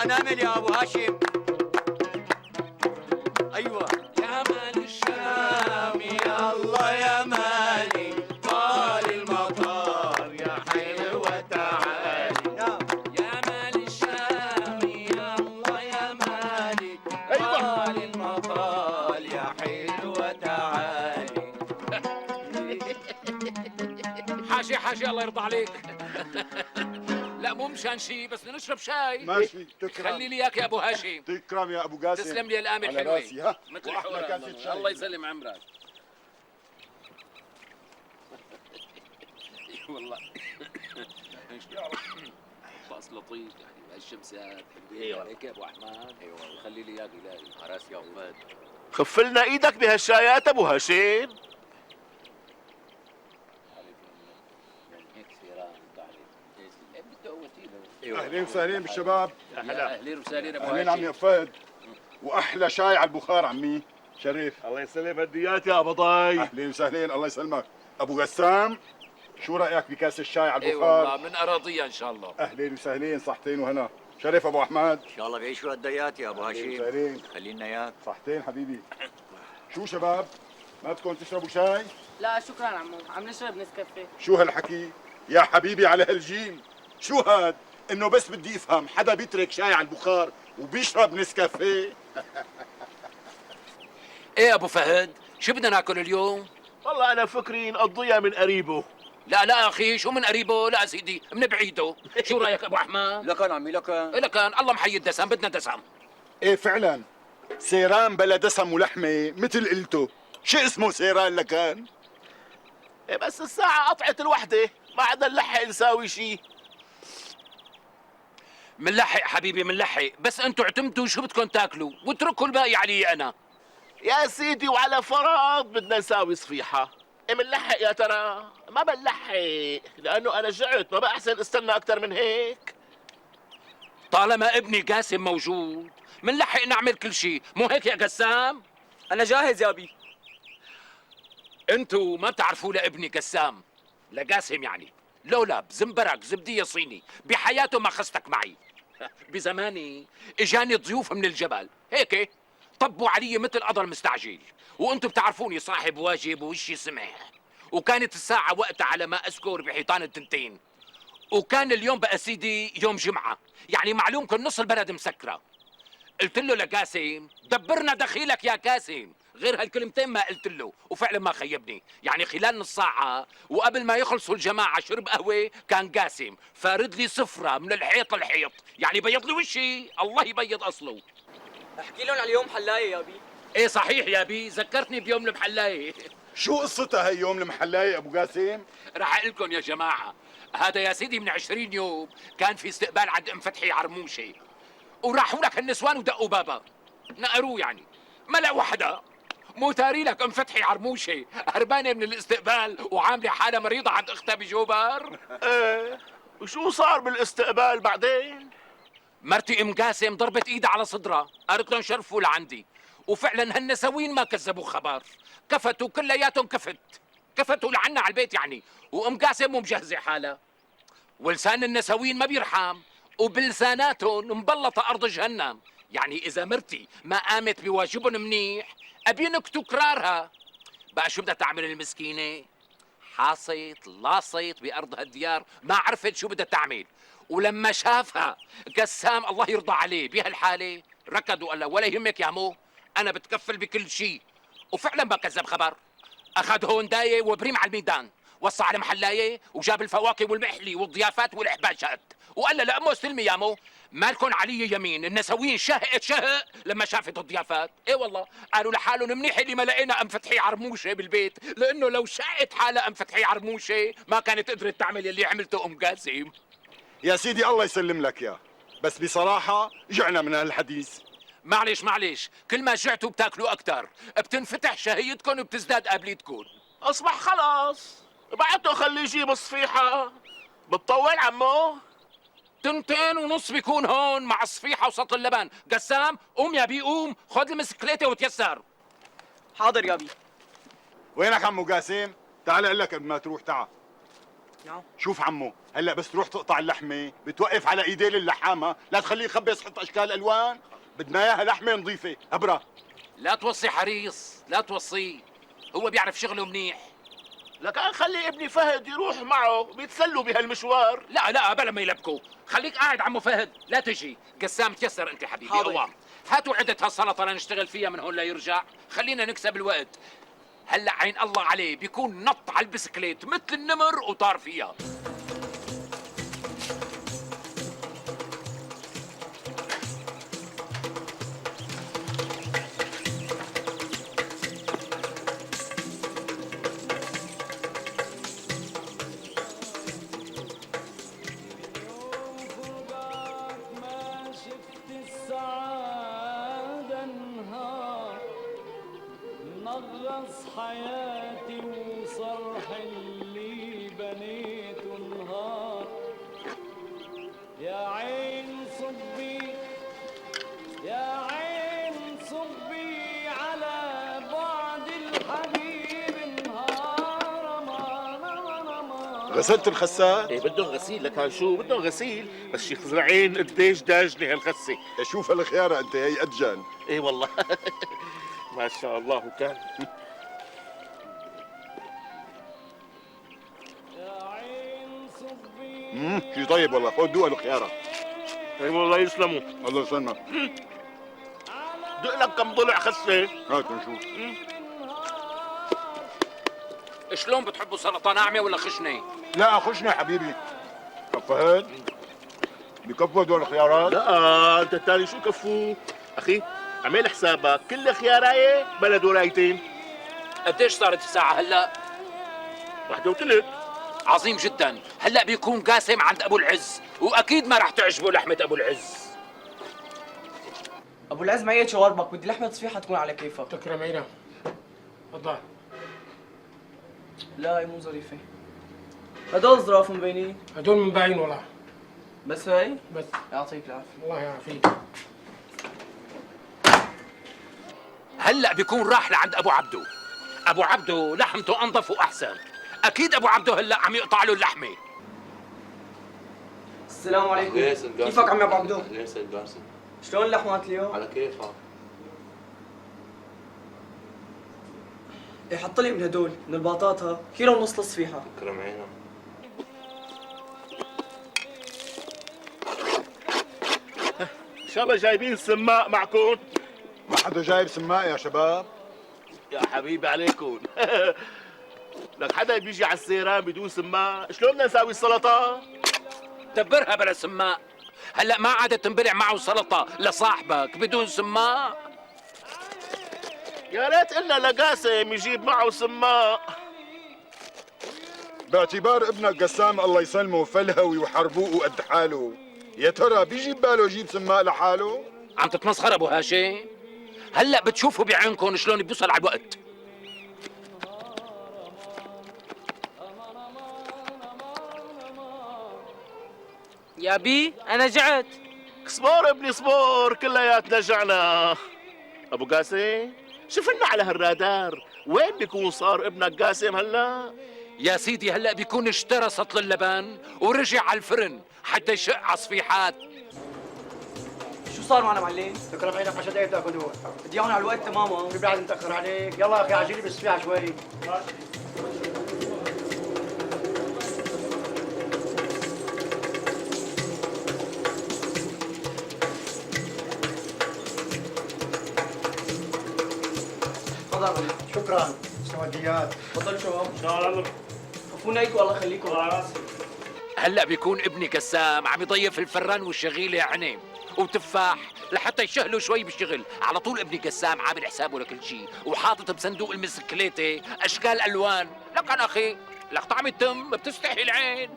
الانامل يا ابو هاشم. ايوه. يا مال الشام يا الله يا مالي، طال المطار يا حلوة تعالي. يا مال الشام يا الله يا مالي، طال المطار يا حلوة تعالي. حاشي حاشي الله يرضى عليك. لا مو مشان شي، بس بدنا نشرب شاي. ماشي تكرم. خلي لي اياك يا ابو هاشم. تكرم يا ابو قاسم. تسلم لي الامل على الحلوه راسي ها. مثل واحلى الحورة. كاسة شاي. الله يسلم عمرك. والله باص لطيف يعني بهالشمسات حلوين عليك يا ابو احمد. اي والله خلي لي اياك الهي. على راسي يا ابو فهد. خف لنا ايدك بهالشايات ابو هاشم. اهلين وسهلين بالشباب. اهلين وسهلين ابو اهلين هاشم. عمي فهد. واحلى شاي على البخار عمي شريف. الله يسلم هديات يا ابو ضاي. اهلين وسهلين الله يسلمك. ابو غسام شو رايك بكاس الشاي على اي البخار؟ والله من اراضيها ان شاء الله. اهلين وسهلين صحتين وهنا. شريف ابو احمد. ان شاء الله بيعيشوا هالديات يا ابو اهلين هاشم. وسهلين خلينا اياك. صحتين حبيبي. شو شباب ما بدكم تشربوا شاي؟ لا شكرا عمو، عم نشرب نسكافيه. شو هالحكي يا حبيبي على هالجيل؟ شو هاد؟ انه بس بدي افهم حدا بيترك شاي على البخار وبيشرب نسكافيه؟ ايه ابو فهد شو بدنا ناكل اليوم؟ والله انا فكري نقضيها من قريبه. لا لا اخي شو من قريبه؟ لا سيدي من بعيده. شو رايك ابو احمد؟ لكن عمي لكن. لكن الله محيي الدسم، بدنا دسم. ايه فعلا سيران بلا دسم ولحمه مثل قلته. شو اسمه سيران لكان؟ إيه بس الساعة قطعت الوحدة، ما عدنا نلحق نساوي شي. منلحق حبيبي منلحق، بس انتوا اعتمدوا شو بدكم تاكلوا واتركوا الباقي علي انا. يا سيدي وعلى فرض بدنا نساوي صفيحة، إيه منلحق يا ترى؟ ما بنلحق لأنه أنا جعت، ما بقى أحسن استنى أكتر من هيك. طالما ابني قاسم موجود منلحق نعمل كل شيء، مو هيك يا قسام؟ أنا جاهز يا أبي. انتوا ما بتعرفوا لابني قسام، لقاسم يعني لولب زنبرك زبدية صيني بحياته ما خستك معي. بزماني اجاني ضيوف من الجبل هيك طبوا علي مثل قضا المستعجل، وانتوا بتعرفوني صاحب واجب ووشي سمح. وكانت الساعة وقتها على ما اذكر بحيطان التنتين، وكان اليوم بقى سيدي يوم جمعة، يعني معلومكم نص البلد مسكرة. قلت له لقاسم دبرنا دخيلك يا كاسم، غير هالكلمتين ما قلت له، وفعلا ما خيبني. يعني خلال نص ساعة وقبل ما يخلصوا الجماعة شرب قهوة كان قاسم فارد لي صفرة من الحيط للحيط، يعني بيض لي وشي الله يبيض أصله. احكي لهم على اليوم حلاية يا أبي. ايه صحيح يا بي، ذكرتني بيوم المحلاية. شو قصتها هي يوم المحلاية ابو قاسم؟ رح اقول لكم يا جماعة، هذا يا سيدي من 20 يوم كان في استقبال عند ام فتحي عرموشة، وراحوا لك النسوان ودقوا بابا نقروه، يعني ما لقوا حدا. مو تاري لك ام فتحي عرموشه هربانه من الاستقبال وعامله حالها مريضه عند اختها بجوبر. إيه وشو صار بالاستقبال بعدين؟ مرتي ام قاسم ضربت ايدها على صدرها، قالت لهم شرفوا لعندي، وفعلا هالنسوين ما كذبوا خبر، كفتوا كلياتهم كفتوا لعنا على البيت يعني، وام قاسم مو مجهزه حالها، ولسان النسوين ما بيرحم، وبلساناتهم مبلطه ارض جهنم. يعني اذا مرتي ما قامت بواجبهم منيح ابي نكتوا كرارها. بقى شو بدها تعمل المسكينه؟ حاصت لاصت بارض هالديار ما عرفت شو بدها تعمل. ولما شافها قسام الله يرضى عليه بهالحاله ركض وقال له ولا يهمك يا مو انا بتكفل بكل شيء. وفعلا ما كذب خبر، اخذ هون دايه وبريم على الميدان، وصى على محلايه وجاب الفواكه والمحلي والضيافات والاحباشات، وقال له لامه استلمي يا مو مالكن علي يمين. النسوين شهقت شهق لما شافت الضيافات. ايه والله قالوا لحالهم منيح اللي ما لقينا ام فتحي عرموشه بالبيت، لانه لو شقت حالها ام فتحي عرموشه ما كانت قدرت تعمل اللي عملته ام قاسم. يا سيدي الله يسلم لك يا، بس بصراحة جعنا من هالحديث. معلش كل ما جعتوا بتاكلوا اكثر، بتنفتح شهيتكم وبتزداد قابليتكم. أصبح خلاص بعته خليه يجيب الصفيحة. بتطول عمو؟ 2:30 بيكون هون مع الصفيحة وسط اللبن. قسام قوم يا بي قوم، خذ المسكليتة وتيسر. حاضر يا أبي. وينك عمو قاسم؟ تعال اقول لك قبل ما تروح تعال. نعم. شوف عمو، هلا بس تروح تقطع اللحمه بتوقف على ايديه اللحامه، لا تخليه يخبص يحط اشكال الوان. بدنا اياها لحمه نظيفه ابره. لا توصي حريص، لا توصيه، هو بيعرف شغله منيح. لك خلي ابني فهد يروح معه بيتسلوا بهالمشوار. لا بلا ما يلبكوا، خليك قاعد عمو فهد، لا تجي. قسام تيسر انت حبيبي. حاضر. قوام، هاتوا عدة هالسلطة لنشتغل فيها من هون ليرجع، خلينا نكسب الوقت. هلا عين الله عليه بيكون نط على البسكليت مثل النمر وطار فيها. نغص حياتي وصرح اللي بنيته نهار يا عين صبي يا عين صبي على بعد الحبيب نهار ما غسلت الخسات؟ ايه بدهم غسيل. لك شو بدهم غسيل؟ بس شيخ زرعين قديش داجنه هالخسه. شوف هالخيارة انت هي ادجن. ايه والله. ما شاء الله كان. يا عين صبي شي طيب والله، خذ دوق الخيارة. اي والله يسلموا. الله يسلمك. دق لك كم ضلع خسه. هات نشوف. شلون بتحبوا سلطة ناعمة ولا خشنة؟ لا خشنا حبيبي. فهد بكفوا دول الخيارات؟ لا انت التالي شو كفو اخي؟ اعمل حسابك كل خيارايه بلا دورايتين. قديش صارت الساعة هلا؟ 1:03. عظيم جدا. هلا بيكون قاسم عند ابو العز، واكيد ما رح تعجبه لحمة ابو العز. ابو العز معي شواربك، بدي لحمه صفيحه تكون على كيفك. تكرم عينك. تفضل. لا هي مو ظريفه. هدول ظراف مبينين. هدول من باين والله. بس هاي بس يعطيك العافيه. الله يعافيك. هلا بيكون راح لعند ابو عبدو. ابو عبدو لحمته انظف واحسن. اكيد ابو عبدو هلا عم يقطع له اللحمه. السلام عليكم. ليه سيد قاسم؟ كيفك عمي ابو عبدو؟ ليه سيد قاسم؟ شلون اللحمات اليوم؟ على كيفك؟ إيه حط لي من هدول من الباطاطا كيلو ونص للصفيحه. تكرم عينك. ان شاء الله جايبين سماء معكم. ما حدا جايب سماء يا شباب؟ يا حبيبي عليكم. لك حدا بيجي على السيران بدون سماء؟ شلون بدنا نساوي السلطه؟ دبرها بلا سماء. هلا ما عادت تنبلع معه سلطة لصاحبك بدون سماء. يا ريت إلا لقاسم يجيب معه سماء. باعتبار ابنك قسام الله يسلمه فلهوي وحربوق وقد حاله، يا ترى بيجي بباله يجيب سماء لحاله؟ عم تتمسخر ابو هاشم؟ هلا بتشوفوا بعينكم شلون بيوصل على الوقت. يا بي انا جعت. صبور ابني صبور، كلياتنا جعنا. ابو قاسم شوف لنا على هالرادار وين بيكون صار ابنك قاسم هلا؟ يا سيدي هلا بيكون اشترى سطل اللبن ورجع على الفرن حتى يشق على صفيحات. شو صار معنا معلم؟ تكرم عينك 10 دقايق تاكل دول. بدي اياهم على الوقت تماما. بعد متاخر عليك، يلا يا اخي عجلي بالسفيحه شوي. تفضل. شكرا. سواديات. تفضلوا شباب. خفونا هيك والله يخليكم. هلا بيكون ابني قسام عم يضيف الفران والشغيله عنب وتفاح لحتى يشهلوا شوي بالشغل. على طول ابني قسام عامل حسابه لكل شيء وحاطط بصندوق المسكليته اشكال الوان. لك انا اخي لك طعم التم بتستحي العين.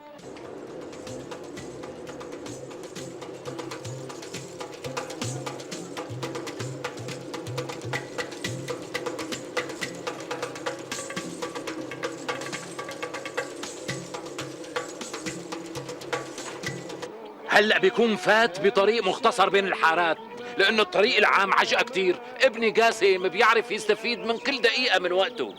هلا بيكون فات بطريق مختصر بين الحارات لانه الطريق العام عجقه كتير. ابني قاسم بيعرف يستفيد من كل دقيقه من وقته.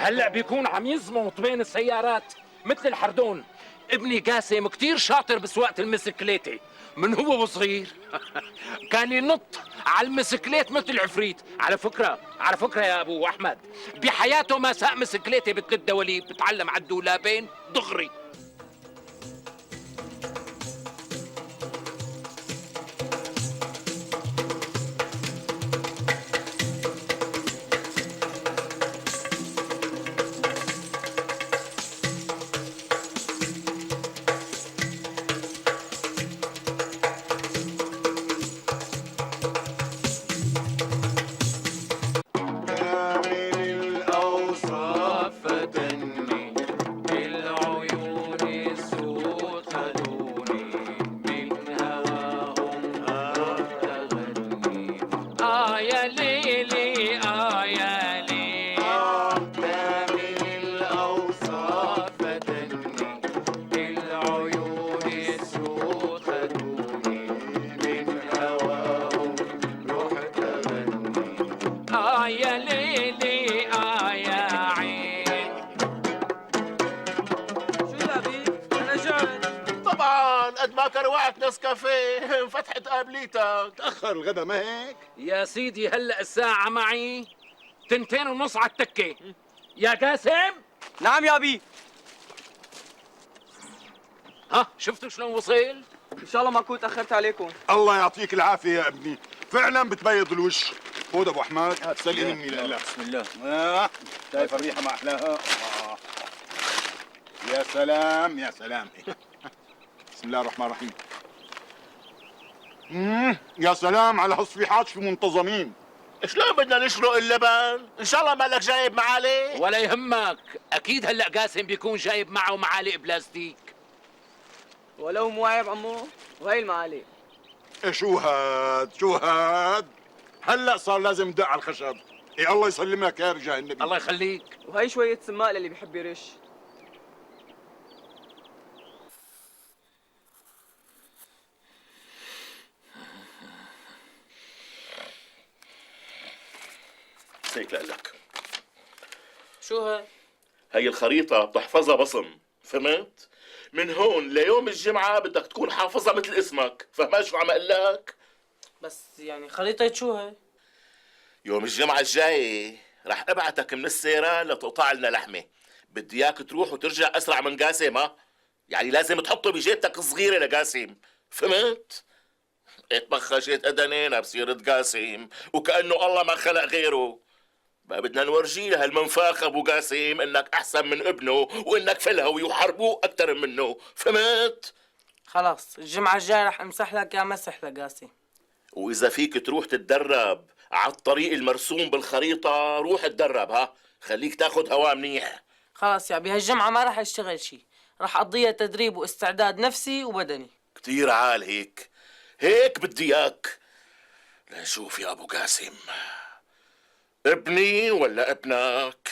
هلأ بيكون عم يزمط بين السيارات مثل الحردون. ابني قاسم كتير شاطر بسواقة المسكليتة، من هو وصغير كان ينط على المسكليت مثل العفريت. على فكرة يا أبو أحمد، بحياته ما ساق مسكليتة بثلاث دواليب، بتعلم على الدولابين دغري. قد ما كروعت نسكافيه فتحت قابليتك. تأخر الغدا ما هيك؟ يا سيدي هلأ الساعة معي 2:30 على التكة. يا قاسم، نعم يا أبي. ها شفتوا شلون وصل؟ إن شاء الله ما أكون تأخرت عليكم. الله يعطيك العافية يا ابني، فعلا بتبيض الوش. خذ ابو احمد سلقي مني لله. بسم الله. شايف الريحة ما احلاها؟ يا سلام يا سلام. بسم الله الرحمن الرحيم. يا سلام على هالصفيحات شو منتظمين. شلون بدنا نشرق اللبن؟ ان شاء الله مالك جايب معالي؟ ولا يهمك، اكيد هلا قاسم بيكون جايب معه معالق بلاستيك. ولو مو عيب عمو، وهي المعالق. شو هاد شو هاد؟ هلا صار لازم ندق على الخشب. إيه الله يسلمك يا رجال النبي. الله يخليك. وهي شوية سماق للي بيحب يرش. هيك لك. شو هاي؟ هي الخريطة بتحفظها بصم، فهمت؟ من هون ليوم الجمعة بدك تكون حافظها مثل اسمك، فهمان شو عم اقول لك؟ بس يعني خريطة شو هاي؟ يوم الجمعة الجاي رح ابعتك من السيران لتقطع لنا لحمة. بدي اياك تروح وترجع اسرع من قاسم، ها؟ يعني لازم تحطه بجيبتك الصغيرة لقاسم، فهمت؟ اتبخشت ادنينا بسيرة قاسم وكأنه الله ما خلق غيره. ما بدنا نورجيه لهالمنفاخ ابو قاسم انك احسن من ابنه وانك فلهوي وحربوه اكثر منه، فهمت؟ خلاص الجمعة الجاية رح امسح لك يا مسح لقاسي. واذا فيك تروح تتدرب على الطريق المرسوم بالخريطة روح تدرب، ها؟ خليك تاخد هوا منيح. خلاص يا ابي هالجمعة ما رح اشتغل شي، رح اقضيها تدريب واستعداد نفسي وبدني. كتير عال هيك بدي اياك. لنشوف يا ابو قاسم، ابني ولا ابنك؟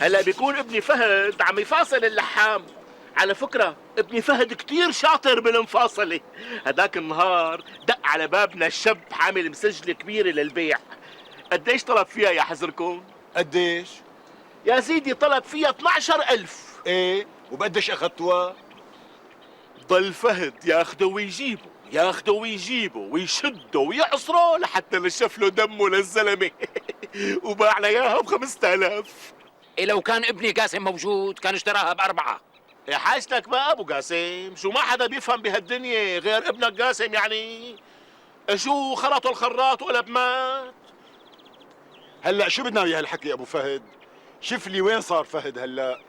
هلا بيكون ابني فهد عم يفاصل اللحام. على فكرة ابني فهد كتير شاطر بالمفاصلة. هداك النهار دق على بابنا الشاب حامل مسجلة كبيرة للبيع. قديش طلب فيها يا حزركم؟ قديش؟ يا سيدي طلب فيها 12,000. ايه وبقديش اخذتوها؟ ضل فهد ياخده ويجيبه ويشده ويعصره لحتى نشف له دمه للزلمه. وباعنا اياها ب5,000. إيه لو كان ابني قاسم موجود كان اشتراها ب4. يا حاجتك بقى ابو قاسم، شو ما حدا بيفهم بهالدنيا غير ابنك قاسم يعني؟ شو خلطوا الخراط وقلب مات؟ هلا شو بدنا ويا هالحكي يا ابو فهد؟ شوف لي وين صار فهد هلا؟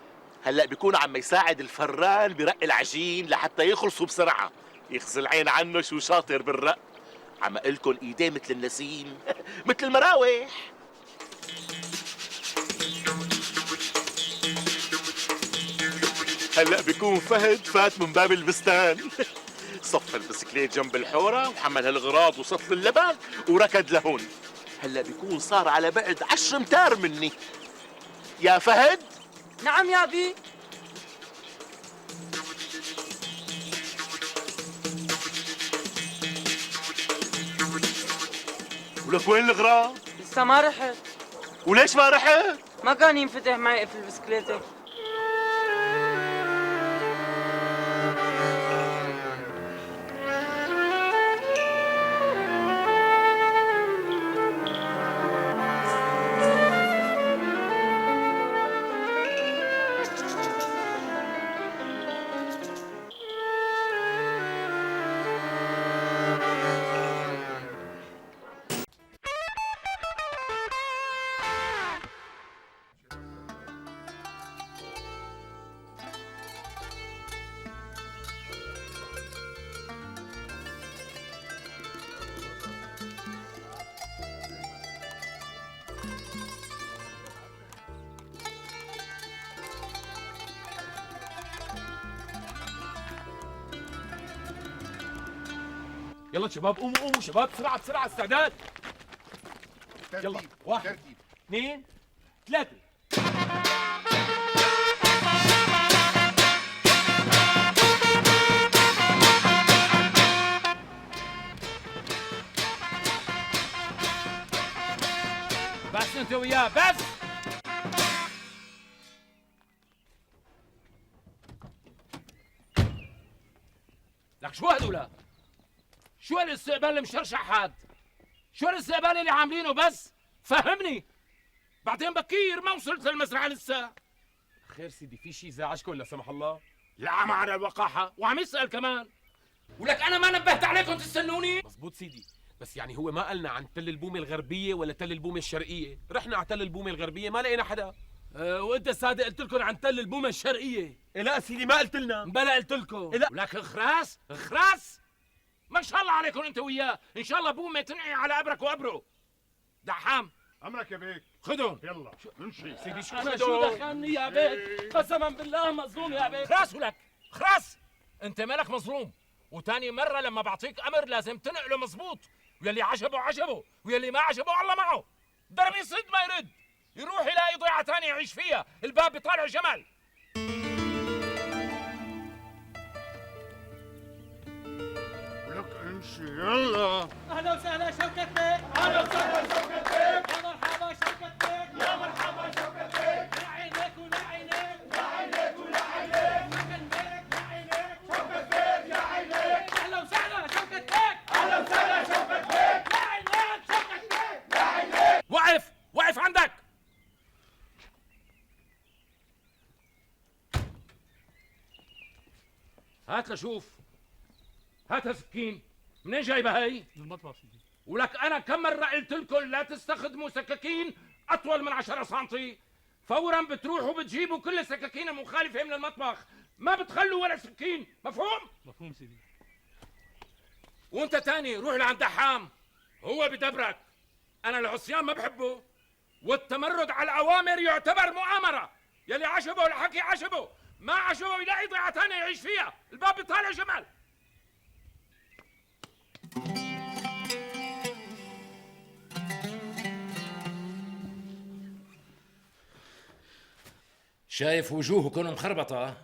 هلا بيكون عم يساعد الفران برق العجين لحتى يخلصوا بسرعه. يخزي العين عنه شو شاطر بالرق. عم اقلكن ايديه مثل النسيم مثل المراوح. هلا بيكون فهد فات من باب البستان، صف البسكليت جنب الحورة وحمل هالغراض وصف اللبن وركض لهون. هلا بيكون صار على بعد 10 امتار مني. يا فهد. نعم يا ابي. ولك وين الغرام؟ لسه ما رحت. وليش ما رحت؟ ما كان ينفتح معي قفل البسكليتة. يلا شباب قوموا قوموا شباب بسرعة بسرعة استعداد. يلا 1 2 3. بس انت وياه بس. لك شو هذولا؟ شو الاستقبال المشرشح هاد؟ شو الاستقبال اللي عاملينه بس؟ فهمني. بعدين بكير ما وصلت للمزرعة لسه. خير سيدي، في شيء زعجكم لا سمح الله؟ لا ما على الوقاحة، وعم يسأل كمان. ولك أنا ما نبهت عليكم تستنوني؟ مزبوط سيدي، بس يعني هو ما قالنا عن تل البومة الغربية ولا تل البومة الشرقية، رحنا على تل البومة الغربية ما لقينا حدا. وانت صادق قلت لكم عن تل البومة الشرقية. لا سيدي ما قلت لنا. بلا قلت لكم. ولك خراس خراس. ما شاء الله عليكم انت وياه، ان شاء الله بومه تنعي على ابرك وابره. دحام امرك يا بيك. خدهم. يلا نمشي. سيدي شو أنا شو دخلني يا بيك؟ قسما بالله مظلوم يا بيك. خلاص ولك خلاص. انت مالك مظلوم، وتاني مره لما بعطيك امر لازم تنقله مزبوط، ويلي عجبه عجبه ويلي ما عجبه الله معه. ضرب يصد ما يرد، يروح يلاقي ضيعه ثانيه يعيش فيها، الباب بيطالع جمال. ولك امشي يلا. أهلا وسهلا شوكة بيك. أهلا وسهلا شوكة بيك. يا مرحبا شوكة بيك. يا مرحبا شوكة بيك. يا عينيك ولا عينيك. يا عينيك ولا عينيك. شوكة بيك يا عينيك. شوكة بيك يا عينيك. أهلا وسهلا شوكة بيك. أهلا وسهلا شوكة بيك. يا عينيك شوكة بيك. يا عينيك. وقف وقف عندك. هات لشوف. هات سكين. منين جايبها هي؟ من المطبخ سيدي. ولك انا كم مره قلت لكم لا تستخدموا سكاكين اطول من 10 سنتي. فورا بتروحوا بتجيبوا كل السكاكين المخالفه من المطبخ، ما بتخلوا ولا سكين، مفهوم؟ مفهوم سيدي. وانت تاني روح لعند دحام، هو بدبرك. انا العصيان ما بحبه، والتمرد على الاوامر يعتبر مؤامره. يلي عجبه الحكي عجبه، ما عجبه يلاقي ضيعه ثانيه يعيش فيها، الباب بيطالع جمال. شايف وجوهكم مخربطة؟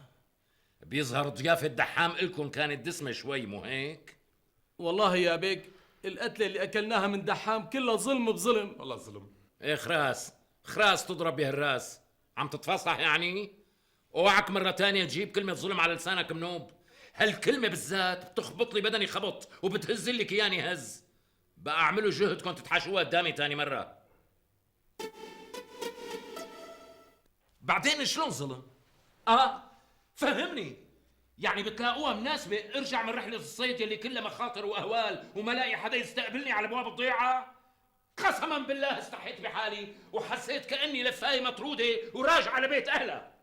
بيظهر ضيافة دحام إلكم كانت دسمة شوي، مو هيك؟ والله يا بيك القتلة اللي أكلناها من دحام كلها ظلم بظلم. والله ظلم. إيه خراس خراس تضرب به الراس، عم تتفصح يعني؟ اوعك مرة تانية تجيب كلمة ظلم على لسانك منوب. هالكلمة بالذات بتخبط لي بدني خبط وبتهز لي كياني هز. بقى اعملوا جهدكم تتحاشوها قدامي تاني مرة. بعدين شلون ظلم؟ فهمني. يعني بتلاقوها مناسبة ارجع من رحلة الصيد اللي كلها مخاطر واهوال وما لاقي حدا يستقبلني على ابواب الضيعة؟ قسما بالله استحيت بحالي وحسيت كأني لفاية مطرودة وراجعة لبيت اهلها.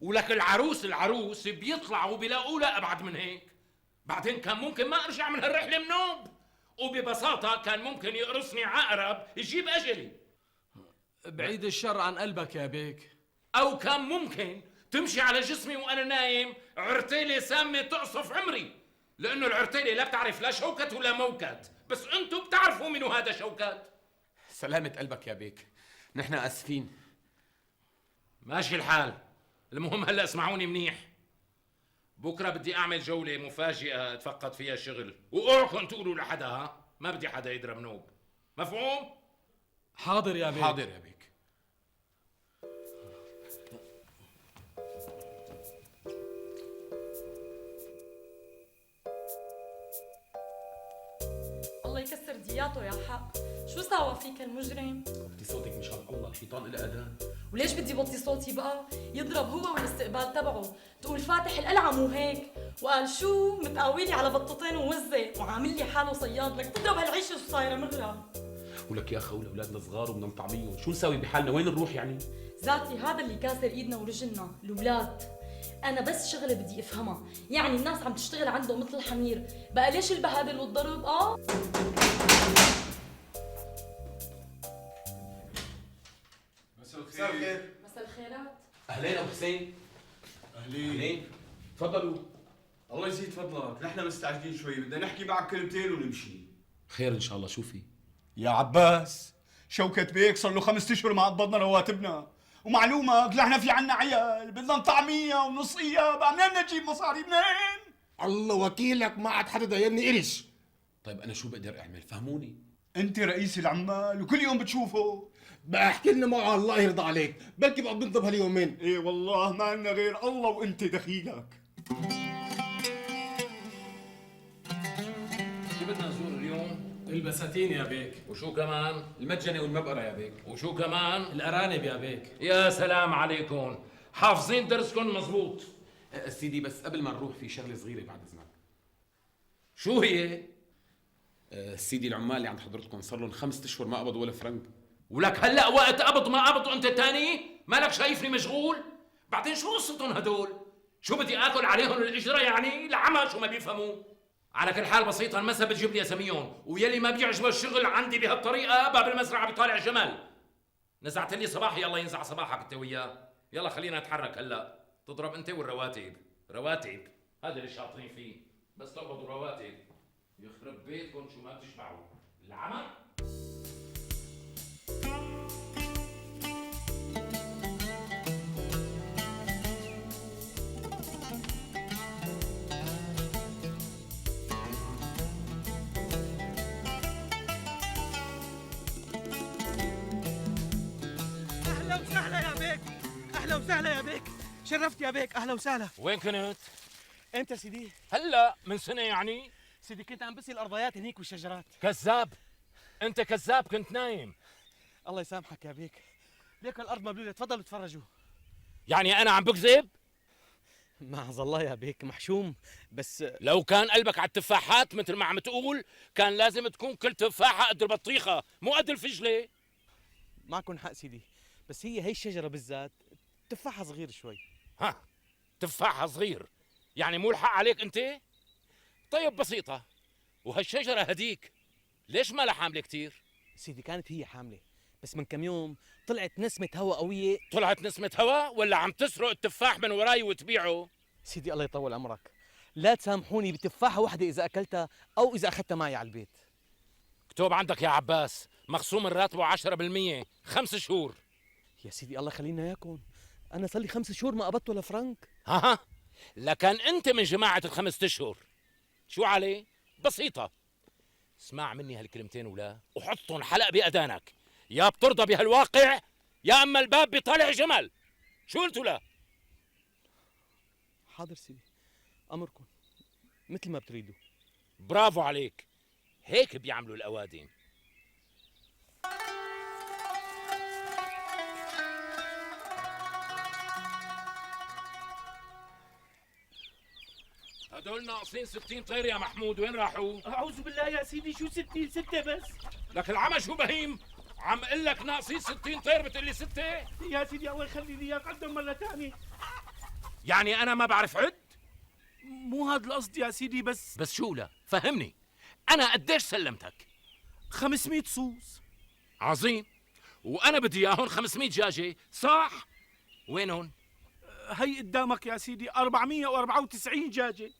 ولك العروس بيطلعوا بيلاقوا لا ابعد من هيك. بعدين كان ممكن ما ارجع من هالرحلة منوب، وببساطة كان ممكن يقرصني عقرب يجيب اجلي. بعيد الشر عن قلبك يا بيك. او كان ممكن تمشي على جسمي وانا نايم عرتيلة سامة تقصف عمري، لانه العرتيلة لا بتعرف لا شوكت ولا موكت، بس انتم بتعرفوا منو هذا شوكت. سلامة قلبك يا بيك، نحن اسفين. ماشي الحال. المهم هلا اسمعوني منيح، بكره بدي اعمل جولة مفاجئة اتفقد فيها شغل، واوعكم تقولوا لحدا. ها ما بدي حدا يضرب نوب. مفهوم؟ حاضر يا بيك. حاضر يا بيك. الله يكسر دياته يا حق. شو ساوى فيك المجرم؟ وطي صوتك مشان الله، الحيطان إلها أذان. وليش بدي بطي صوتي بقى؟ يضرب هو والاستقبال تبعه، تقول فاتح القلعة مو هيك؟ وقال شو متقاويلي على بطتين ووزة وعامل لي حاله صياد، لك تضرب هالعيشة شو صايرة مغرى. ولك يا خول اولادنا صغار وبدنا نطعميهم، شو نساوي بحالنا؟ وين نروح يعني؟ ذاتي هذا اللي كاسر ايدنا ورجلنا، الاولاد. انا بس شغله بدي افهمها، يعني الناس عم تشتغل عنده مثل الحمير، بقى ليش البهادل والضرب؟ مساء الخير. مساء الخيرات. اهلين ابو حسين. اهلين. تفضلوا. الله يزيد فضلك، نحن مستعجلين شوي، بدنا نحكي معك كلمتين ونمشي. خير ان شاء الله، شو في؟ يا عباس، شوكة بيك صار له 5 اشهر ما قبضنا رواتبنا، ومعلومك نحن في عنا عيال بدنا طعمية ونصية، بقى منين بدنا نجيب مصاري منين؟ الله وكيلك ما عاد حدا دايرني قرش. طيب انا شو بقدر اعمل؟ فهموني. انت رئيس العمال وكل يوم بتشوفه. بقى احكي لنا معه الله يرضى عليك، بلكي بقى بنضب هاليومين. ايه والله ما عنا غير الله وانت دخيلك. شو بدنا نزور اليوم؟ البساتين يا بيك. وشو كمان؟ المجنة والمبقرة يا بيك. وشو كمان؟ الارانب يا بيك. يا سلام عليكم، حافظين درسكم مزبوط. سيدي بس قبل ما نروح في شغلة صغيرة بعد اذنك. شو هي؟ سيدي العمال اللي عند حضرتكم صار لهم 5 اشهر ما قبضوا ولا فرنك. ولك هلا وقت قبض ما قبض وانت تاني؟ مالك شايفني مشغول؟ بعدين شو قصتهم هدول؟ شو بدي اكل عليهم الاجره يعني؟ العمى شو ما بيفهموا؟ على كل حال بسيطة، المسا بتجيب لي اساميهم، ويلي ما بيعجبه الشغل عندي بهالطريقة باب المزرعة بيطالع جمل. نزعت لي صباحي، يلا ينزع صباحك انت وياه. يلا خلينا نتحرك هلا. تضرب انت والرواتب. رواتب هذا اللي شاطرين فيه، بس تقبضوا رواتب. يخرب بيتكم شو ما بتشبعوا. العمى. اهلا وسهلا يا بيك، اهلا وسهلا يا بيك، شرفت يا بيك، اهلا وسهلا. وين كنت؟ امتى سيدي؟ هلا من سنة يعني؟ سيدي كنت عم بسي الارضيات هنيك والشجرات. كذاب، انت كذاب، كنت نايم. الله يسامحك يا بيك، ليك الارض مبلوله، تفضلوا اتفرجوا. يعني انا عم بكذب؟ معاذ الله يا بيك، محشوم بس. لو كان قلبك على التفاحات مثل ما عم تقول كان لازم تكون كل تفاحة قد البطيخة مو قد الفجلة. معكن حق سيدي، بس هي الشجرة بالذات تفاحة صغير شوي. ها، تفاحة صغير يعني مو الحق عليك انت؟ طيب بسيطة، وهالشجرة هديك ليش ما لها حاملة كتير؟ سيدي كانت هي حاملة، بس من كم يوم طلعت نسمة هواء قوية. طلعت نسمة هواء ولا عم تسرق التفاح من وراي وتبيعه؟ سيدي الله يطول عمرك، لا تسامحوني بتفاحة واحدة إذا أكلتها أو إذا أخذتها معي على البيت. اكتب عندك يا عباس، مخصوم الراتب 10%، 5 شهور. يا سيدي الله خلينا إياكم، أنا صار لي 5 شهور ما قبضت ولا فرنك. ها، لكن أنت من جماعة ال5 أشهر. شو عليه؟ بسيطة، اسمع مني هالكلمتين ولا وحطهم حلق بأذانك، يا بترضى بهالواقع يا أما الباب بيطالع جمل. شو قلت له؟ حاضر سيدي، أمركم مثل ما بتريدوا. برافو عليك، هيك بيعملوا الأوادم. هدول ناقصين 60 طير يا محمود، وين راحوا؟ أعوذ بالله يا سيدي، شو 60 6 بس؟ لك العمى شو بهيم؟ عم اقول لك ناقصين 60 طير بتقول لي 6؟ يا سيدي الله يخلي لي إياك، عدهم مرة ثانية. يعني أنا ما بعرف عد؟ مو هذا القصد يا سيدي، بس شو لا؟ فهمني، أنا قديش سلمتك؟ 500 صوص. عظيم، وأنا بدي إياهم 500 دجاجة، صح؟ وينهم؟ هي قدامك يا سيدي 494 دجاجة.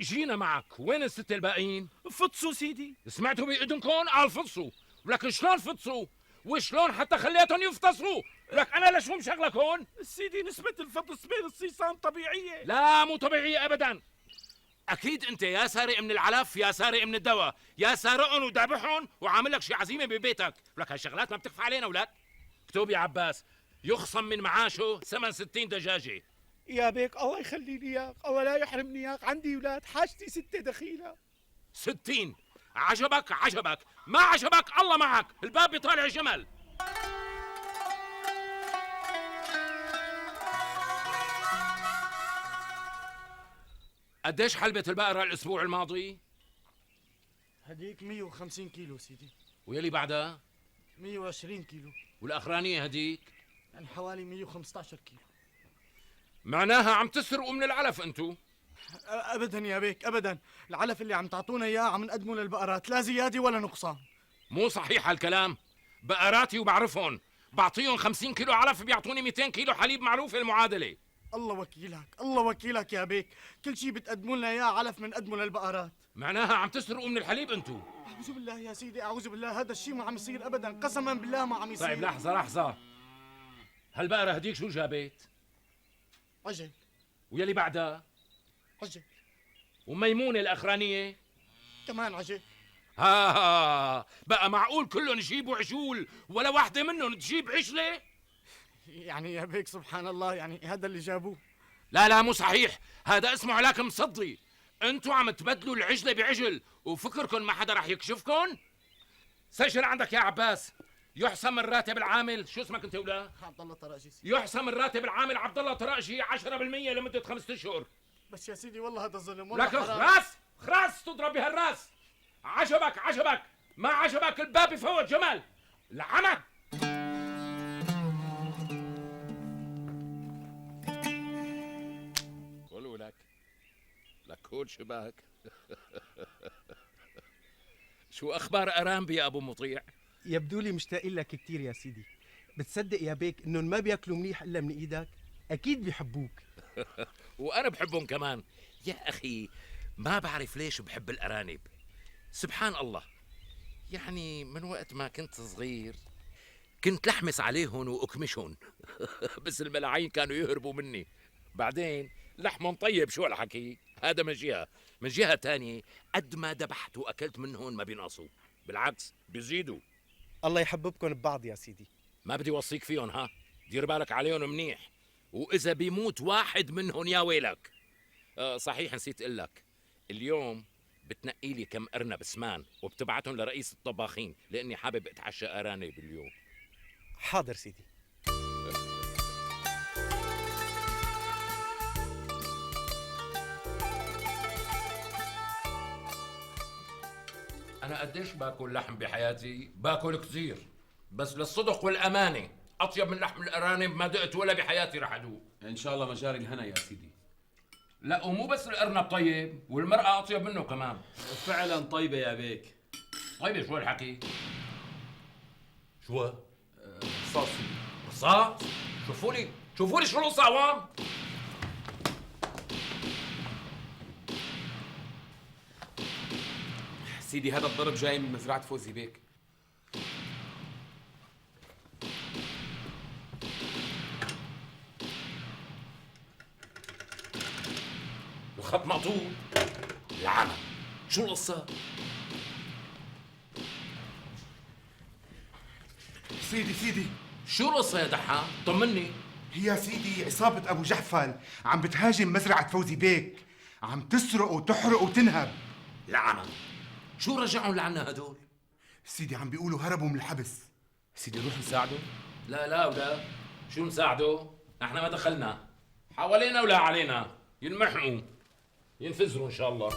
جينا معك، وين الستة الباقيين؟ فطسوا سيدي. سمعتوا بإذنكم؟ قال فطسوا، ولكن شلون فطسوا؟ وشلون حتى خليتهم يفطسوا؟ لك أنا ليش مو مشغلك هون؟ سيدي نسبة الفطس بين الصيصان طبيعية. لا مو طبيعية أبدا. اكيد انت يا سارق من العلف يا سارق من الدواء، يا سارقهم وذابحهم وعامل لك شي عزيمه ببيتك، ولك هالشغلات ما بتخفى علينا ولك. اكتب يا عباس، يخصم من معاشه ثمن 60 دجاجه. يا بيك الله يخلي لي اياك، الله لا يحرمني اياك، عندي اولاد حاجتي 6 دخيله. 60 عجبك عجبك، ما عجبك الله معك، الباب بيطالع الجمل. قديش حلبة البقرة الأسبوع الماضي؟ هديك 150 كيلو سيدي. ويلي بعدها؟ 120 كيلو. والأخرانية هديك؟ يعني حوالي 115 كيلو. معناها عم تسرقوا من العلف انتو؟ ابدا يا بيك ابدا، العلف اللي عم تعطونا اياه عم نقدمه للبقرات، لا زياده ولا نقصان. مو صحيح هالكلام، بقراتي وبعرفهم، بعطيهم 50 كيلو علف بيعطوني 200 كيلو حليب، معروفة المعادلة. الله وكيلك الله وكيلك يا بيك، كل شيء بتقدموا لنا اياه علف بنقدمه للبقرات. معناها عم تسرقوا من الحليب انتو؟ اعوذ بالله يا سيدي اعوذ بالله، هذا الشيء ما عم يصير ابدا، قسما بالله ما عم يصير. طيب لحظة، هالبقرة هديك شو جابت؟ عجل. ويلي بعدها؟ عجل. وميمونة الأخرانية؟ كمان عجل. ها بقى معقول كلهم يجيبوا عجول ولا واحدة منهم تجيب عجلة؟ يعني يا بيك سبحان الله، يعني هذا اللي جابوه. لا مو صحيح، هذا اسمه علاك مصدي. انتوا عم تبدلوا العجلة بعجل وفكركم ما حدا رح يكشفكم؟ سجل عندك يا عباس، يحسم الراتب العامل، شو اسمك انت ولا؟ عبد الله طراشي. يحسم الراتب العامل عبد الله طراشي 10% لمدة 5 اشهر. بس يا سيدي والله هذا ظلم والله. لك خراس تضرب بهالراس. عجبك، ما عجبك الباب يفوت جمال. العمى. قولوا لك هول شباك. شو اخبار ارامبي يا ابو مطيع؟ يبدو لي مشتاقين لك كتير يا سيدي. بتصدق يا بيك انهم ما بياكلوا منيح الا من ايدك؟ اكيد بيحبوك. وانا بحبهم كمان يا اخي. ما بعرف ليش بحب الارانب، سبحان الله. يعني من وقت ما كنت صغير كنت لحمس عليهم واكمشهم. بس الملاعين كانوا يهربوا مني. بعدين لحمهم طيب، شو الحكي هذا من جهة تانية قد ما دبحت واكلت منهم ما بينقصوا، بالعكس بيزيدوا. الله يحببكم ببعض يا سيدي. ما بدي وصيك فيهم، ها دير بالك عليهم منيح، واذا بيموت واحد منهم يا ويلك. صحيح نسيت اقول لك، اليوم بتنقي لي كم ارنب سمان وبتبعتهم لرئيس الطباخين، لاني حابب اتعشى ارانب اليوم. حاضر سيدي. انا قديش باكل لحم بحياتي؟ باكل كثير، بس للصدق والامانه اطيب من لحم الارانب ما دقت ولا بحياتي رح ادوق. ان شاء الله مجاري الهنا يا سيدي. لا ومو بس الارنب طيب، والمرأة اطيب منه كمان. فعلا طيبة يا بيك. طيب شو الحكي؟ شو؟ صاصي. قصاص؟ شوفوا لي شو القصة عوام؟ سيدي هذا الضرب جاي من مزرعة فوزي بيك. الخط مقطوع. العمى شو القصة؟ سيدي شو القصة يا دحام؟ طمني. يا سيدي عصابة أبو جحفل عم بتهاجم مزرعة فوزي بيك، عم تسرق وتحرق وتنهب. العمى شو رجعهم لعنا هدول؟ سيدي عم بيقولوا هربوا من الحبس. سيدي نروح نساعده؟ لا ولا شو نساعده؟ نحن ما دخلنا، حوالينا ولا علينا، ينمحقوا ينفزروا ان شاء الله.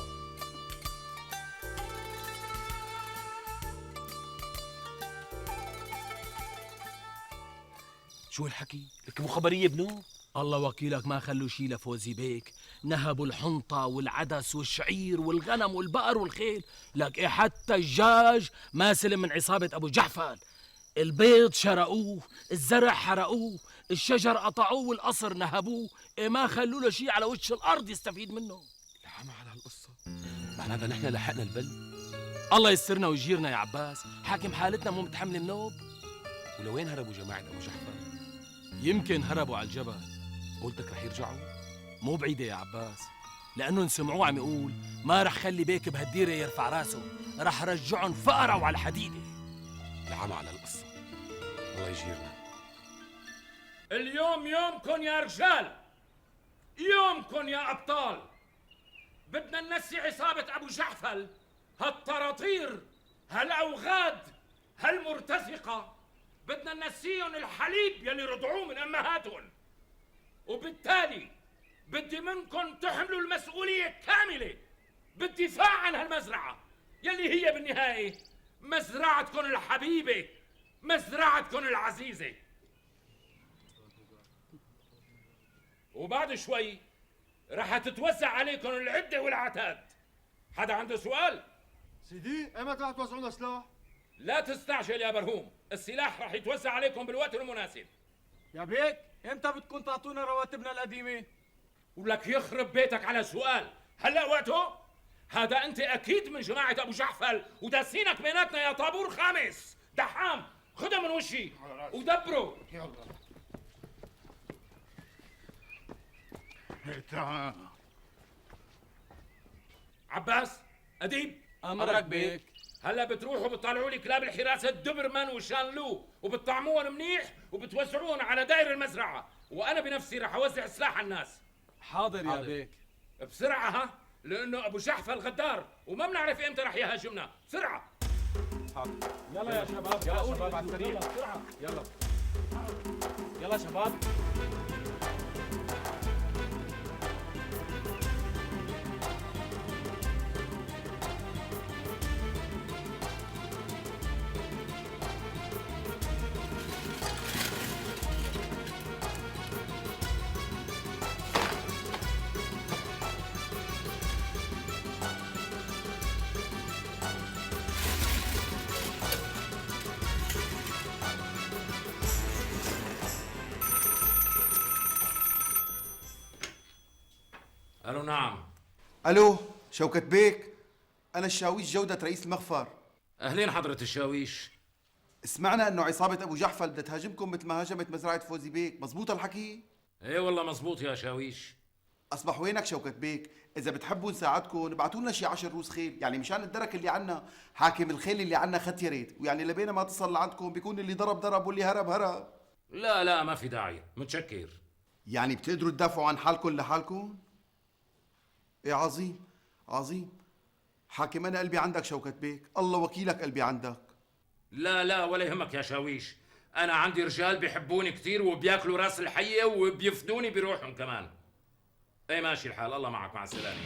شو الحكي؟ ركبوا خبرية بنو؟ الله وكيلك ما خلوا شي لفوزي بيك، نهبوا الحنطة والعدس والشعير والغنم والبقر والخيل، لك إيه حتى الدجاج ما سلم من عصابة أبو جحفل. البيض شرقوه، الزرع حرقوه، الشجر قطعوه والقصر نهبوه، إيه ما خلوا له شي على وجه الأرض يستفيد منه. العمى على هالقصة، معناتها نحن لحقنا البل. الله يسترنا ويجيرنا يا عباس، حاكم حالتنا مو متحمل النوب. ولوين هربوا جماعة أبو جحفل؟ يمكن هربوا على الجبل. قلتك رح يرجعوا؟ مو بعيدة يا عباس، لأنهم سمعوه عم يقول ما رح خلي بيك بهالديرة يرفع راسه، رح رجعهم فقرة وعلى الحديدة. العمى على القصة، الله يجيرنا. اليوم يومكن يا رجال، يومكن يا أبطال. بدنا ننسي عصابة أبو جحفل، هالطراطير، هالأوغاد، هالمرتزقة. بدنا ننسيهم الحليب يلي رضعوه من أمهاتهم. وبالتالي بدي منكم تحملوا المسؤولية كاملة بالدفاع عن هالمزرعة يلي هي بالنهاية مزرعتكم الحبيبة، مزرعتكم العزيزة. وبعد شوي رح تتوزع عليكم العدة والعتاد. حدا عنده سؤال؟ سيدي ايمتى رح توزعونا سلاح؟ لا تستعجل يا برهوم، السلاح رح يتوزع عليكم بالوقت المناسب. يا بيك امتى بدكم تعطونا رواتبنا القديمة؟ ولك يخرب بيتك على سؤال، هلا وقته؟ هذا انت اكيد من جماعة ابو جحفل وداسينك بيناتنا يا طابور خامس. دحام خدها من وشي ودبره. عباس، اديب، أمرك بيك. هلا بتروحوا بتطلعوا لي كلاب الحراسه الدبرمان وشانلو وبتطعموهم منيح وبتوزعوهم على داير المزرعه، وانا بنفسي رح اوزع سلاح على الناس. حاضر يا بيك. بسرعه ها، لانه ابو جحفل غدار وما بنعرف امتى رح يهاجمنا. بسرعه. حاضر. يلا يا شباب، يلا شباب على السريع. بسرعه يلا يلا شباب. الو نعم. الو شوكة بيك، انا الشاويش جودة رئيس المخفر. اهلين حضرة الشاويش. سمعنا انه عصابة ابو جحفل بدها تهاجمكم مثل ما هاجمت مزرعة فوزي بيك، مزبوط الحكي؟ ايه والله مزبوط يا شاويش. اصبح وينك شوكة بيك؟ اذا بتحبوا نساعدكم ابعتوا لنا شي 10 روس خيل، يعني مشان الدرك اللي عنا، حاكم الخيل اللي عنا ختيرت، ويعني لبينا ما تصل لعندكم بيكون اللي ضرب واللي هرب. لا ما في داعي، متشكر. يعني بتقدروا تدافعوا عن حالكم لحالكم؟ ايه عظيم. حاكم انا قلبي عندك شوكة بيك، الله وكيلك قلبي عندك. لا ولا يهمك يا شاويش، انا عندي رجال بيحبوني كثير وبياكلوا راس الحية وبيفدوني بروحهم كمان. ايه ماشي الحال، الله معك، مع السلامة.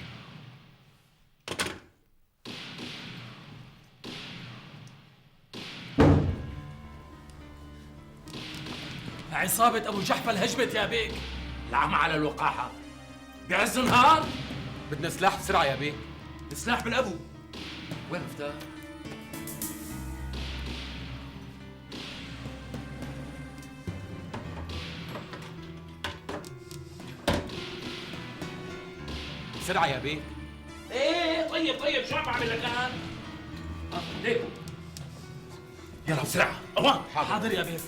عصابة أبو جحفل هجمت يا بيك. العمى على الوقاحة، بعز النهار. بدنا سلاح بسرعة يا بيك. السلاح بالأبو. وين مفتاح؟ بسرعة يا بيك. ايه طيب شو عم بعمل لك الآن؟ ليكو يلا بسرعة. الله. حاضر يا بيك.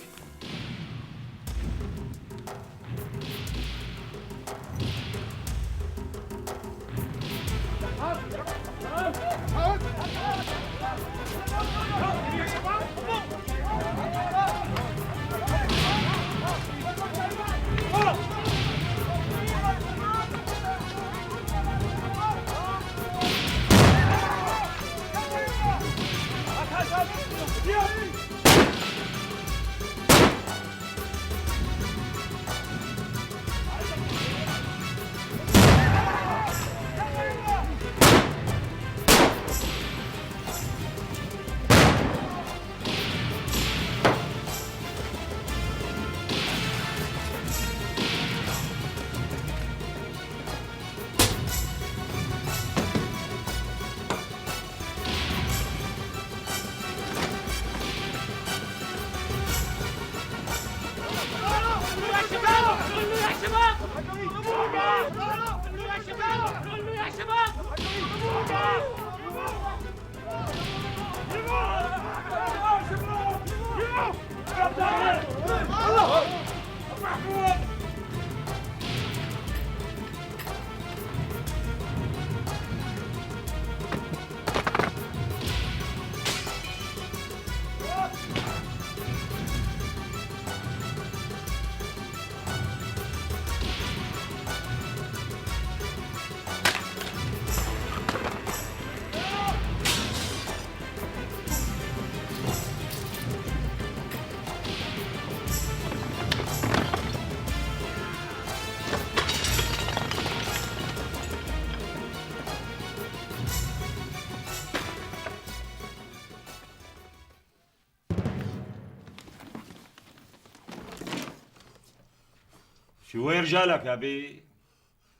شو وين رجالك يا بي؟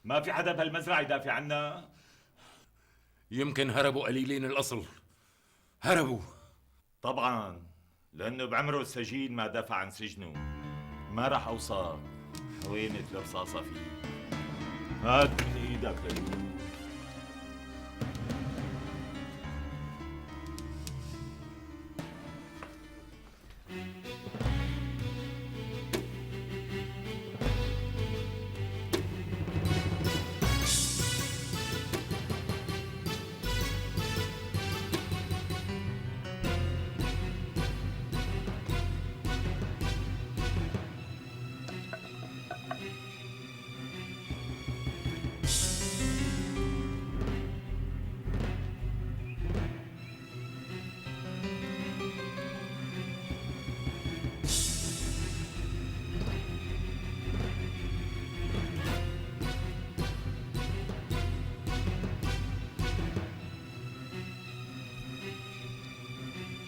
ما في حدا بهالمزرعة يدافع عنا؟ يمكن هربوا قليلين الأصل. هربوا. طبعا لأنه بعمره السجين ما دافع عن سجنه. ما راح أوصل حوينة الرصاصة فيه. هات من إيدك لليوم.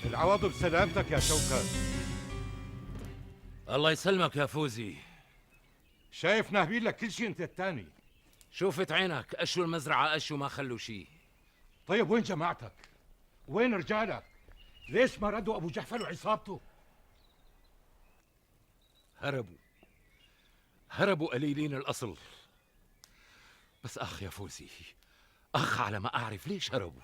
العوض بسلامتك يا شوكت. الله يسلمك يا فوزي. شايف ناهبين لك كل شيء انت الثاني. شوفت عينك، اشوا المزرعة اشوا ما خلوا شيء. طيب وين جماعتك؟ وين رجالك؟ ليش ما ردوا ابو جحفل وعصابته؟ هربوا قليلين الأصل. بس أخ يا فوزي، أخ على ما أعرف ليش هربوا.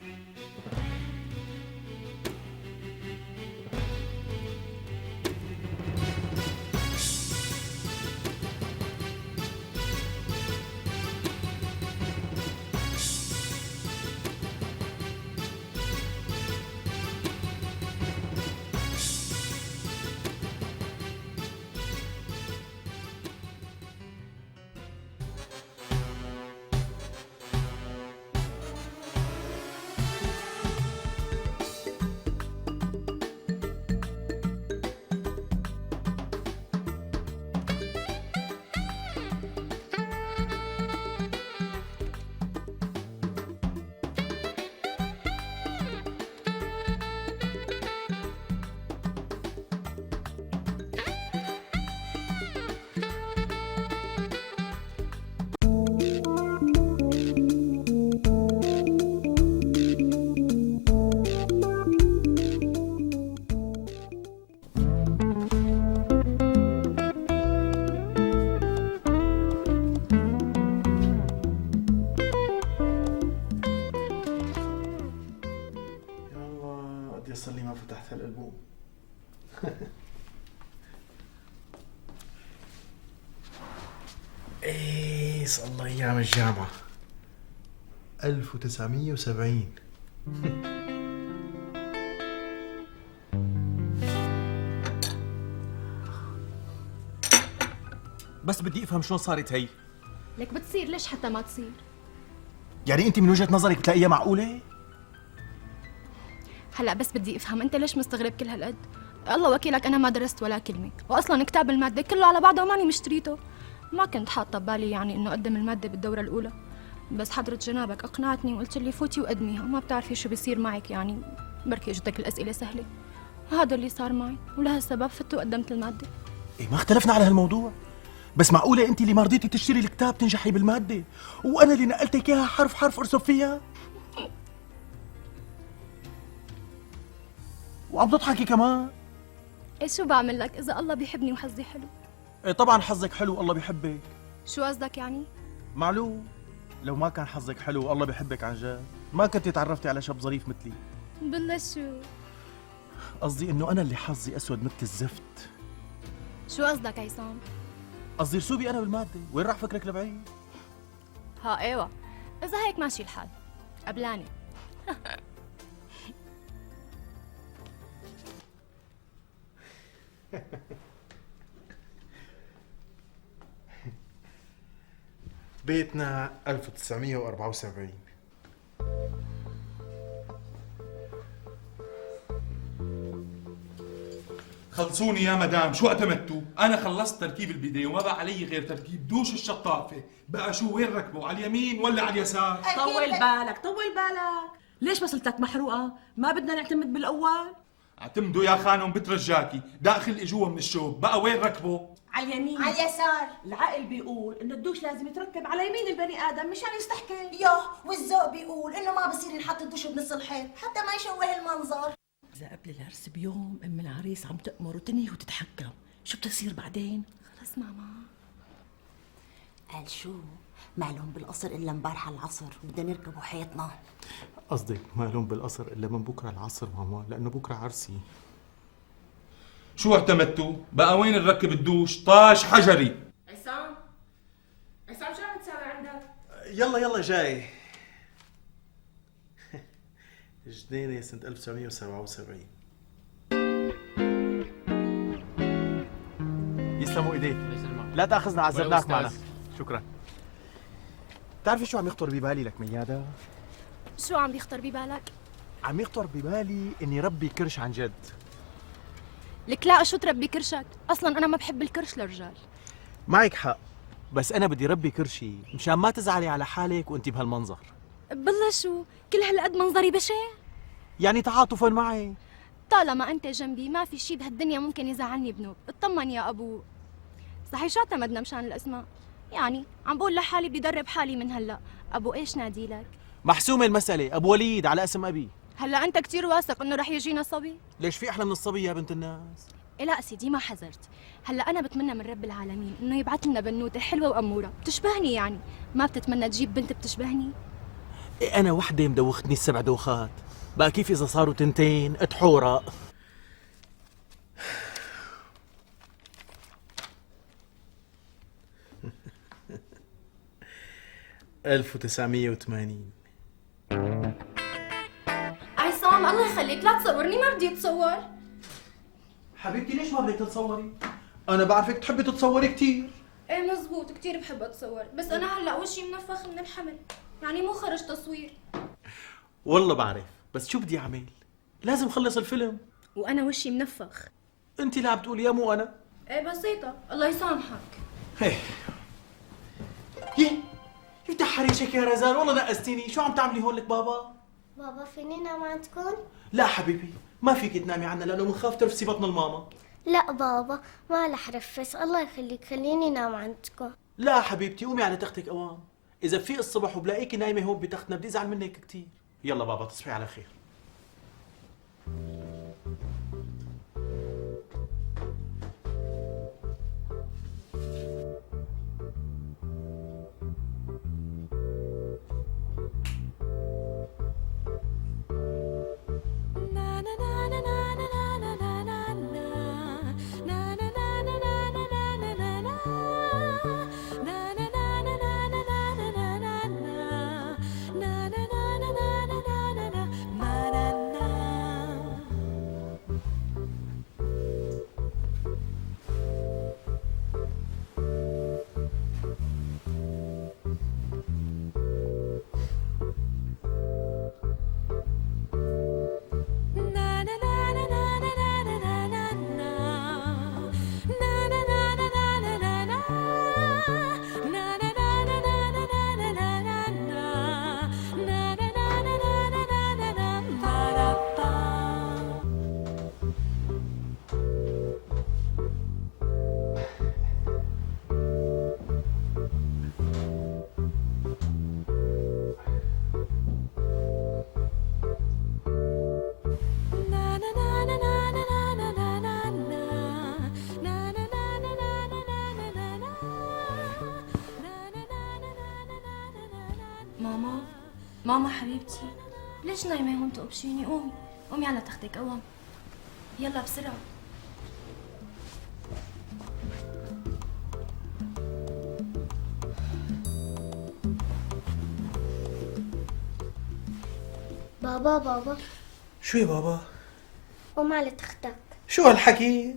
صار لي ما فتحت هالالبوم. ايه صار الله ايام الجامعة 1970. بس بدي افهم شلون صارت هي. لك بتصير، ليش حتى ما تصير؟ يعني انت من وجهة نظرك بتلاقيها معقولة؟ هلا بس بدي افهم، انت ليش مستغرب كل هالقد؟ الله وكيلك انا ما درست ولا كلمه، واصلا كتاب الماده كله على بعضه وماني مشتريته. ما كنت حاطه ببالي يعني انه اقدم الماده بالدوره الاولى، بس حضره جنابك اقنعتني وقلت لي فوتي وقدميها، ما بتعرفي شو بيصير معك يعني، بركي اجتك الاسئله سهله. هذا اللي صار معي، ولهالسبب فت وقدمت الماده. ايه ما اختلفنا على هالموضوع، بس معقولة انت اللي ما رضيتي تشتري الكتاب تنجحي بالمادة، وانا اللي نقلتك اياها حرف حرف ارسم فيها؟ وعم تضحكي كمان؟ ايه شو بعمل لك اذا الله بيحبني وحظي حلو؟ ايه طبعا حظك حلو والله بيحبك. شو قصدك يعني؟ معلوم، لو ما كان حظك حلو والله بيحبك عن جد ما كنتي تعرفتي على شاب ظريف مثلي. بالله شو؟ قصدي انه انا اللي حظي اسود مثل الزفت. شو قصدك عصام؟ قصدي رسوبي انا بالمادة، وين راح فكرك لبعيد؟ ها ايوه، اذا هيك ماشي الحال قبلاني. بيتنا 1974. خلصوني يا مدام، شو اعتمدتوا؟ انا خلصت تركيب البداية وما بقى علي غير تركيب دوش الشطافة. بقى شو وين ركبوا، على اليمين ولا على اليسار؟ طول بالك طول بالك، ليش مسلتك محروقة؟ ما بدنا نعتمد بالاول؟ اعتمدوا يا خانم بترجاكي، داخل اجوا من الشوب، بقى وين ركبوا؟ على اليمين على اليسار. العقل بيقول انه الدوش لازم يتركب على يمين البني ادم مشان يستحكي. والذوق بيقول انه ما بصير ينحط الدش بنص الحيط حتى ما يشوه المنظر. اذا قبل العرس بيوم ام العريس عم تأمر وتنهي وتتحكم، شو بتصير بعدين؟ خلص ماما. قال شو؟ ما لهم بالقصر الا امبارح على العصر وبدنا نركبوا حيطنا. قصدك ما لهم بالقصر الا من بكره العصر ماما، لانه بكره عرسي. شو اعتمدتوا؟ بقى وين نركب الدوش؟ طاش حجري. عصام شو عم تساوي عندك؟ يلا جاي. جنينة سنة 1977. يسلموا ايديك. لا تاخذنا عذبناك معنا. شكرا. بتعرفي شو عم يخطر ببالي لك ميادة؟ شو عم بيخطر ببالك؟ عم يخطر ببالي اني ربي كرش عن جد. لك لا، شو تربي كرشك؟ اصلا انا ما بحب الكرش للرجال. معك حق، بس انا بدي ربي كرشي مشان ما تزعلي على حالك وانت بهالمنظر. بالله شو؟ كل هالقد منظري بشع؟ يعني تعاطفا معي. طالما انت جنبي ما في شي بهالدنيا ممكن يزعلني بنوب. اطمن يا ابو. صحيح شو اعتمدنا مشان الاسماء؟ يعني عم بقول لحالي بدي درب حالي من هلا. ابو ايش نادي لك؟ محسومة المسألة، ابو وليد على اسم ابي. هلا انت كتير واثق انه رح يجينا صبي؟ ليش في احلى من الصبي يا بنت الناس؟ إيه لا سيدي ما حذرت. هلا انا بتمنى من رب العالمين انه يبعث لنا بنوته حلوه واموره بتشبهني. يعني ما بتتمنى تجيب بنت بتشبهني؟ إيه أنا وحدة مدوختني السبع دوخات، بقى كيف إذا صاروا تنتين أتحورق؟ ألف وتسعمية وثمانين. عصام الله يخليك لا تصورني، ما بدي اتصور. حبيبتي ليش ما بدك تتصوري؟ أنا بعرفك تحبي تتصوري كتير. ايه مزبوط كتير بحب اتصور، بس انا هلا وشي منفخ من الحمل، يعني مو خرج تصوير. والله بعرف، بس شو بدي أعمل؟ لازم خلص الفيلم. وانا وشي منفخ. أنت اللي عم تقولي يا مو أنا؟ ايه بسيطة، الله يسامحك. هيه يفتح حريشك يا رزان، والله نقستيني. شو عم تعملي هون لك بابا؟ بابا فيني نام عندكم؟ لا حبيبي ما فيك تنامي عنا لأنه بنخاف ترفسي بطن الماما. لا بابا ما رح رفس، الله يخليك خليني نام عندكم. لا حبيبتي قومي على تختك قوام. إذا بفيق الصبح وبلاقيكي نايمة هون بتختنا بدي أزعل منك كتير. يلا بابا تصبحي على خير. ماما حبيبتي ليش نايمة هون تقبشيني؟ قومي على تختك قوام. يلا بسرعة. بابا شو يا بابا؟ قوم على تختك. شو هالحكي؟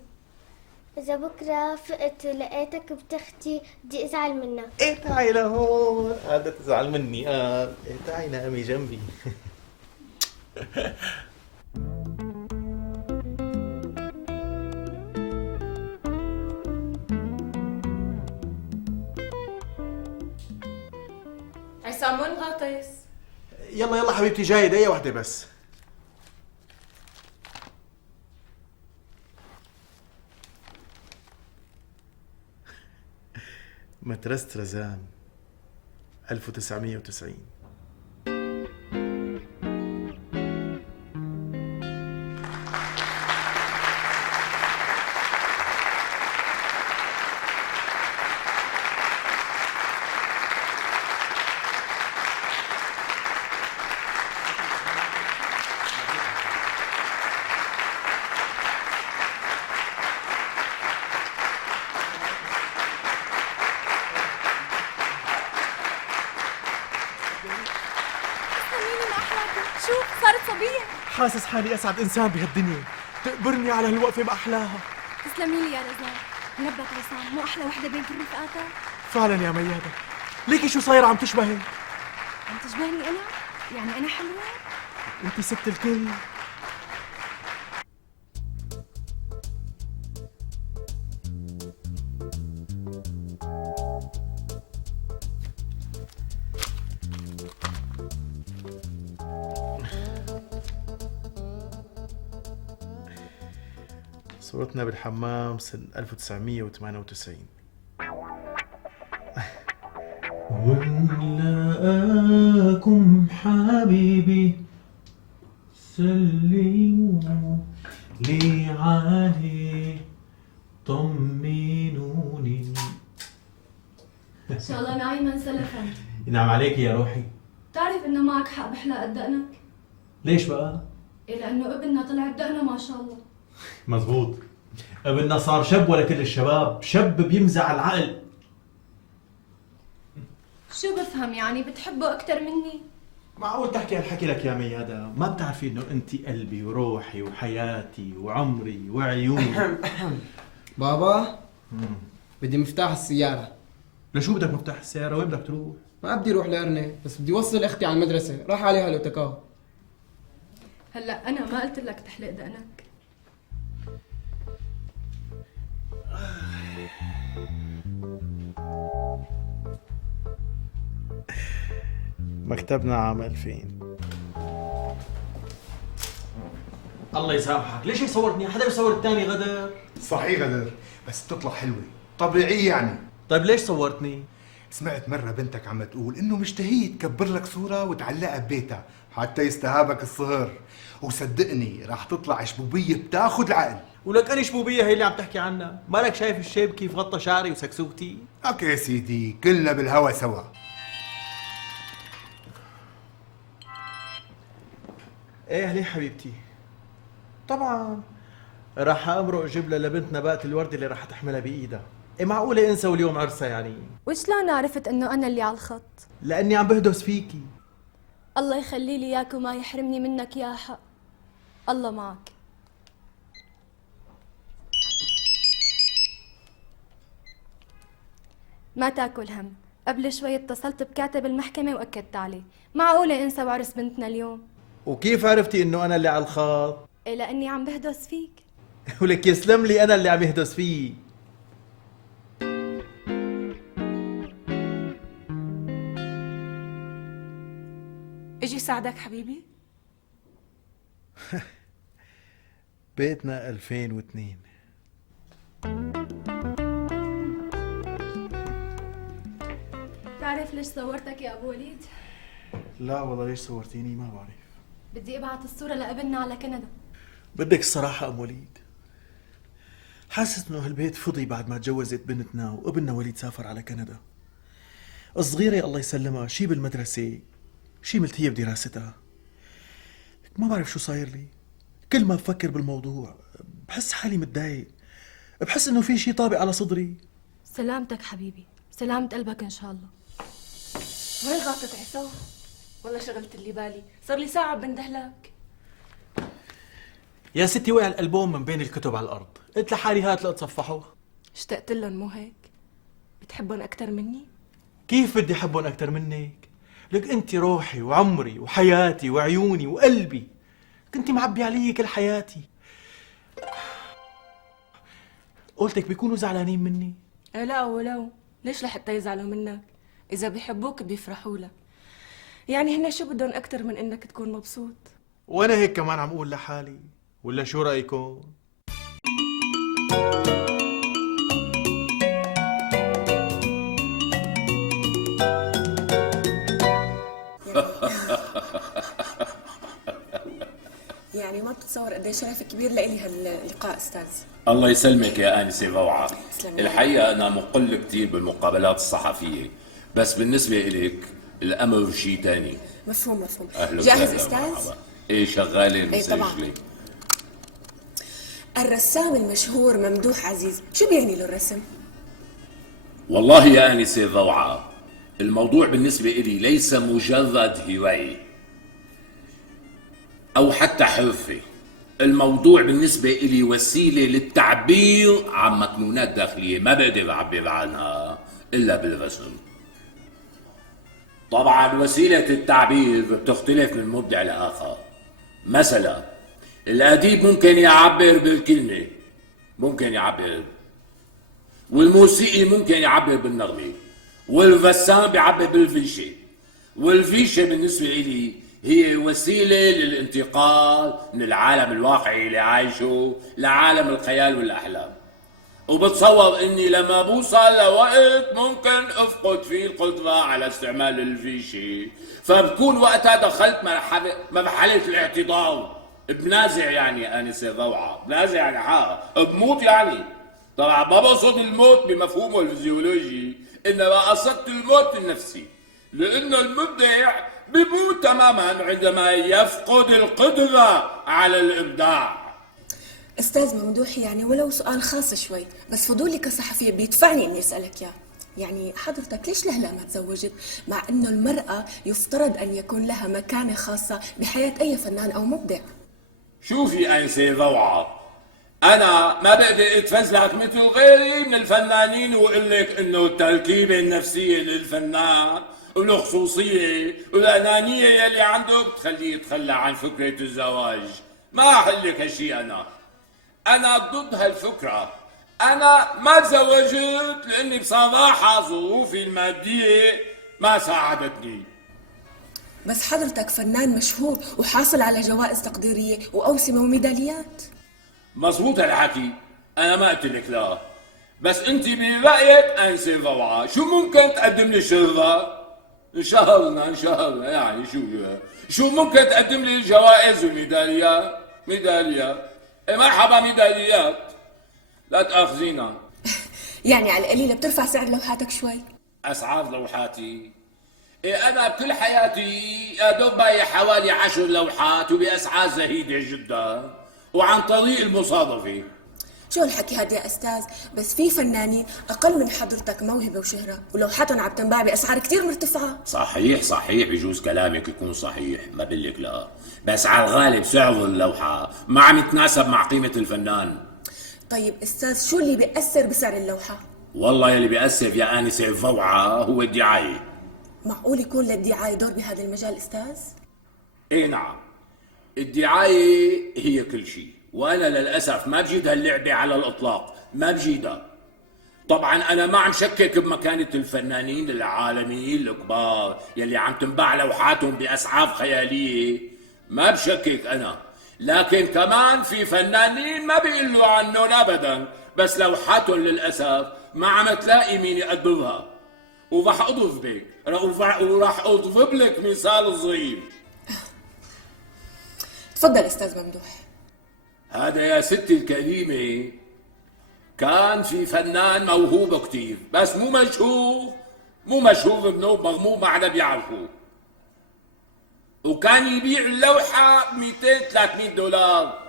إذا بكرة فقت ولقيتك بتختي بدي أزعل منك. إيه تعي لهون، قاعدة تزعل مني. إيه تعي نامي جنبي. عصام وين غاطس؟ يلا حبيبتي جاي دقيقة واحدة بس. مدرسة رزان 1990. شوف صارت صبية. حاسس حالي اسعد انسان بهالدنيا، تقبرني على هالوقفه ما احلاها. تسلمي لي يا رزان. منبت عصام مو احلى وحده بين كل رفقاتها؟ فعلا يا ميادة، ليكي شو صايره عم تشبهي؟ عم تشبهني انا؟ يعني انا حلوه؟ انت ست الكل. صورتنا بالحمام سنة 1998. ونلاقاكم حبيبي سلموا لي عليه طمنوني. ان شاء الله نايمة سلفا. ينعم عليك يا روحي. بتعرف انه معك حق بحلق دقنك؟ ليش بقى؟ إيه لانه ابننا طلع بدقنه ما شاء الله. مزبوط، ابننا صار شب ولا كل الشباب، شب بيمزع العقل. شو بفهم يعني بتحبه اكثر مني؟ معقول تحكي هالحكي لك يا ميادة؟ ما بتعرفي انه انت قلبي وروحي وحياتي وعمري وعيوني. بابا بدي مفتاح السيارة. لشو بدك مفتاح السيارة؟ وين بدك تروح؟ ما بدي اروح لأرني، بس بدي اوصل اختي على المدرسة، راح عليها الاوتوكار. هلا انا ما قلت لك تحلق دقنك. مكتبنا عام 2000. الله يسامحك، ليش هيك صورتني؟ حدا بيصور الثاني غدر؟ صحيح غدر، بس بتطلع حلوة طبيعية يعني. طيب ليش صورتني؟ سمعت مرة بنتك عم تقول إنه مشتهية تكبر لك صورة وتعلقها ببيتها حتى يستهابك الصهر، وصدقني راح تطلع شبوبية بتاخد العقل. ولك أنا شبوبية هي اللي عم تحكي عنها؟ مالك شايف الشيب كيف غطى شعري وسكسوكتي؟ اوكي يا سيدي، كلنا بالهوا سوا. ايه ليه حبيبتي؟ طبعا راح امرق اجيب لها لبنتنا باقة الورد اللي راح تحملها بايدها. إيه معقولة انسى واليوم عرسها يعني؟ وشلون عرفت انه انا اللي على الخط؟ لاني عم بهدس فيكي. الله يخلي لي اياك وما يحرمني منك يا حق. الله معك. ما تاكل هم، قبل شوي اتصلت بكاتب المحكمة واكدت عليه، معقولة انسى وعرس بنتنا اليوم؟ وكيف عرفتي انه انا اللي على الخط؟ إيه لاني عم بهدس فيك. ولك يسلم لي انا اللي عم يهدس فيه. اجي ساعدك حبيبي؟ بيتنا 2002. بتعرف ليش صورتك يا ابو وليد؟ لا والله ليش صورتيني ما بعرف. بدي ابعت الصورة لابننا على كندا. بدك الصراحة ام وليد، حاسس انه هالبيت فضي بعد ما تجوزت بنتنا وابننا وليد سافر على كندا. الصغيرة الله يسلمها شي بالمدرسة شي ملتهية بدراستها. ما بعرف شو صاير لي، كل ما بفكر بالموضوع بحس حالي متضايق، بحس انه في شي طابق على صدري. سلامتك حبيبي، سلامة قلبك ان شاء الله. وين غلطت عصام؟ والله شغلت اللي بالي، صار لي ساعة بندهلك. يا ستي وقع الألبوم من بين الكتب على الأرض، قلت لحالي هات لأتصفحه. اشتقت لهم مو هيك؟ بتحبهم أكتر مني؟ كيف بدي أحبهم أكتر منك؟ لك أنت روحي وعمري وحياتي وعيوني وقلبي، كنتي معبي علي كل حياتي. قلتك بيكونوا زعلانين مني؟ إيه لا ولو، ليش لحتى يزعلوا منك؟ إذا بيحبوك بيفرحوا لك، يعني هن شو بدهم أكتر من إنك تكون مبسوط؟ وأنا هيك كمان عم أقول لحالي، ولا شو رأيكم؟ بتتصور قد ايه شرف كبير لإلي هاللقاء استاذ. الله يسلمك يا آنسة روعة. تسلمي. الحقيقة أنا مقل كتير بالمقابلات الصحفية، بس بالنسبة إليك الأمر شيء تاني. مفهوم مفهوم. أهلا جاهز وسهلا استاذ؟ ومرحبا. إيه شغالة إيه طبعاً. مسجلة. الرسام المشهور ممدوح عزيز، شو بيعني له الرسم؟ والله يا آنسة روعة، الموضوع بالنسبة إلي ليس مجرد هواية أو حتى حرفة. الموضوع بالنسبة إلي وسيلة للتعبير عن مكنونات داخلية ما بقدر أعبر عنها إلا بالرسم. طبعا وسيلة التعبير بتختلف من مبدع لآخر. مثلا الأديب ممكن يعبر بالكلمة، ممكن يعبر، والموسيقي ممكن يعبر بالنغمة، والرسام بيعبر بالفيشة. والفيشة بالنسبة إلي هي وسيلة للانتقال من العالم الواقعي اللي عايشه لعالم الخيال والأحلام. وبتصور إني لما بوصل لوقت ممكن أفقد فيه القدرة على استعمال الفيشة، فبكون وقتها دخلت مرحلة الاعتذار. بنازع يعني آنسة روعة، بنازع يعني بموت يعني. طبعا ما بقصد الموت بمفهومه الفيزيولوجي، إنما قصدت الموت النفسي، لأنه المبدع بموت تماما عندما يفقد القدرة على الإبداع. استاذ ممدوح، يعني ولو سؤال خاص شوي، بس فضولي كصحفية بيدفعني اني اسألك اياه. يعني حضرتك ليش لهلا ما تزوجت، مع انه المرأة يفترض ان يكون لها مكانة خاصة بحياة اي فنان او مبدع؟ شوفي أنسة روعة، أنا ما بقدر أتفزلك مثل غيري من الفنانين وأقول لك إنه التركيبة النفسية للفنان والخصوصية والأنانية يلي عنده بتخليه يتخلى عن فكرة الزواج. ما أحل لك هالشي. أنا ضد هالفكرة. أنا ما تزوجت لأني بصراحة ظروفي المادية ما ساعدتني. بس حضرتك فنان مشهور وحاصل على جوائز تقديرية وأوسمة وميداليات. مظبوط الحكي، أنا ما قلت لك لا، بس أنت برأيك أنسة روعة شو ممكن تقدم لي شهرة؟ انشهرنا يعني شو ممكن تقدم لي جوائز وميداليات؟ ميداليات إيه مرحبا ميداليات، لا تأخذينا. يعني على القليلة بترفع سعر لوحاتك شوي؟ أسعار لوحاتي؟ إيه أنا بكل حياتي يا دوب بايع حوالي 10 لوحات وبأسعار زهيدة جدا وعن طريق المصادفة. شو الحكي هذا يا أستاذ؟ بس في فنانين أقل من حضرتك موهبة وشهرة ولوحاتهم عم تنباع بأسعار كتير مرتفعة. صحيح بجوز كلامك يكون صحيح، ما بقلك لا، بس على الغالب سعر اللوحة ما عم يتناسب مع قيمة الفنان. طيب أستاذ، شو اللي بيأثر بسعر اللوحة؟ والله يلي بيأثر يا آنسة الروعة هو الدعاية. معقول يكون للدعاية دور بهذا المجال أستاذ؟ إيه نعم، الدعاية هي كل شيء، وأنا للأسف ما بجيد هاللعبة على الإطلاق، ما بجيدها. طبعا أنا ما عم شكك بمكانة الفنانين العالميين الكبار يلي عم تنباع لوحاتهم بأسعار خيالية، ما بشكك أنا، لكن كمان في فنانين ما بيقلوا عنهم أبدا، بس لوحاتهم للأسف ما عم تلاقي مين يقدرها. وراح أضرب لك مثال صغير. تفضل أستاذ ممدوح. هذا يا ستي الكريمة كان في فنان موهوب كتير، بس مو مشهور بنوب مغموم ما حدا بيعرفه، وكان يبيع اللوحة ب 200-300 دولار.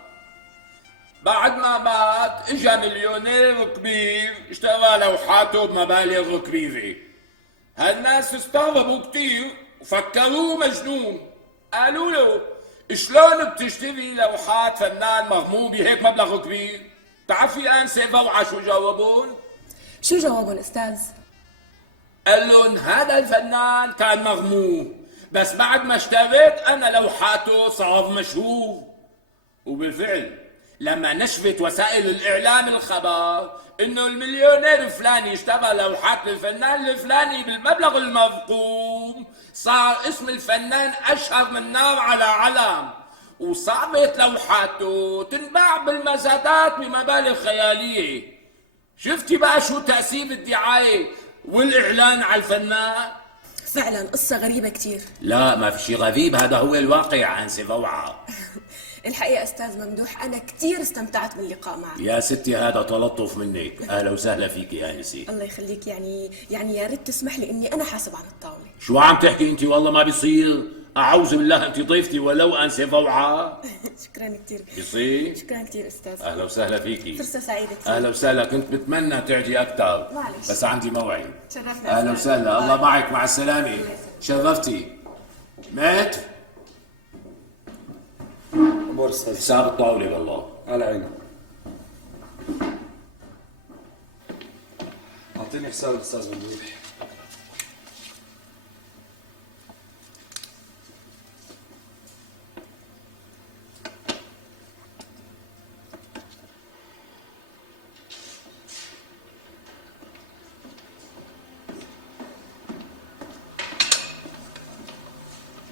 بعد ما مات اجا مليونير كبير اشترى لوحاته بمبالغ كبيرة. هالناس استغربوا كتير وفكروه مجنون، قالوا له شلون بتشتري لوحات فنان مغموم بهيك مبلغ كبير؟ بتعرفي أنسة روعة شو جاوبون؟ شو جاوبون أستاذ؟ قال لهم هذا الفنان كان مغموم، بس بعد ما اشتريت أنا لوحاته صار مشهور. وبالفعل لما نشرت وسائل الإعلام الخبر إنه المليونير الفلاني اشترى لوحات للفنان الفلاني بالمبلغ المذكور، صار اسم الفنان أشهر من نار على علم، وصارت لوحاته تنباع بالمزادات بمبالغ خيالية. شفتي بقى شو تأثير الدعاية والإعلان على الفنان؟ فعلا قصة غريبة كتير. لا ما في شيء غريب، هذا هو الواقع أنسة روعة. الحقيقة أستاذ ممدوح أنا كتير استمتعت باللقاء معك. يا ستي هذا تلطف منك، اهلا وسهلا فيك يا انسي. الله يخليك، يعني يا ريت تسمح لي إني أنا حاسب على الطاولة. شو عم تحكي انت؟ والله ما بيصير، اعوذ بالله، انت ضيفتي ولو انسه ضوعه. شكرا كتير. بيصير؟ شكرا كتير أستاذ. اهلا وسهلا فيكي. فرصة سعيدة كتير. اهلا وسهلا، كنت بتمنى تعدي اكثر معلش. بس عندي موعد. تشرفنا. اهلا وسهلا، الله معك، مع السلامه. شرفتي. مات امور استاذ. حساب الطاوله والله. على عيني. اعطيني حساب الاستاذ ممدوح.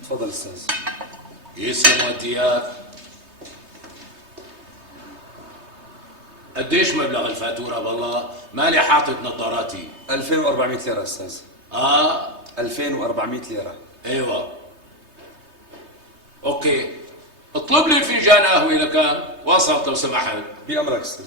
تفضل استاذ. يسلم وديات. قديش مبلغ الفاتورة؟ والله مالي حاطط نظاراتي. 2400 ليرة استاذ. 2400 ليرة. ايوه اوكي، اطلب لي فنجان قهوة لكان وسط لو سمحت. بأمرك استاذ.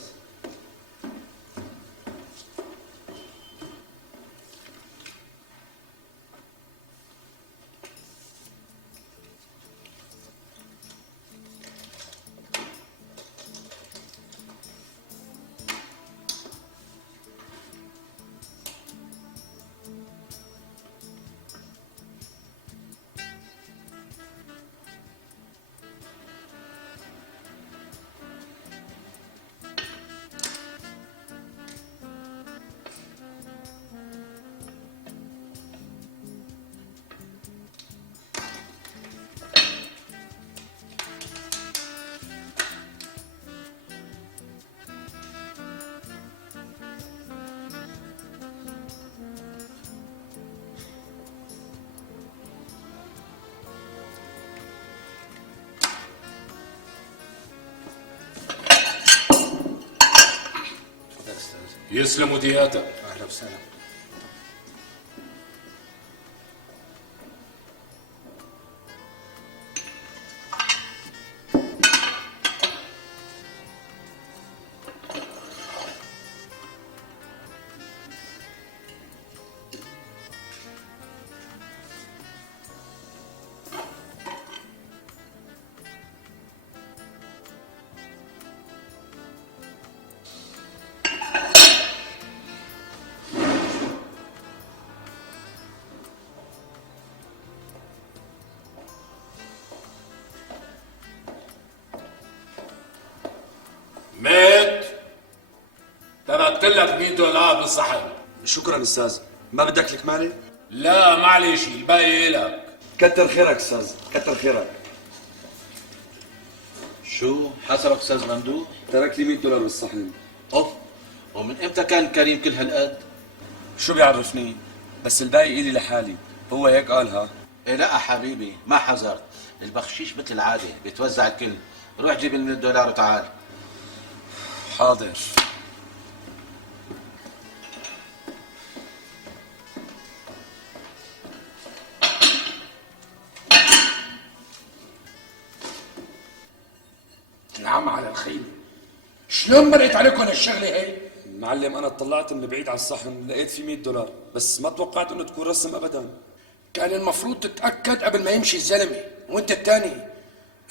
يسلم ودياتك. اهلا وسهلا. مات. تركت لك 100 دولار بالصحن. شكرا استاذ. ما بدك لك مالي؟ لا معلش، الباقي لك. كتر خيرك استاذ، كتر خيرك. شو حسبك استاذ ممدوح؟ ترك لي 100 دولار بالصحن. اوف، ومن امتى كان الكريم كل هالقد؟ شو بيعرفني؟ بس الباقي إلي لحالي، هو هيك قالها. إيه لا حبيبي، ما حذرت، البخشيش مثل العادة بيتوزع الكل، روح جيب ال 100 دولار وتعال. حاضر. نعم على الخيمة. شلون مرقت عليكم هالشغلة هي؟ معلم انا اطلعت من بعيد على الصحن لقيت فيه 100 دولار، بس ما توقعت انه تكون رسم ابدا. كان المفروض تتأكد قبل ما يمشي الزلمة، وانت الثاني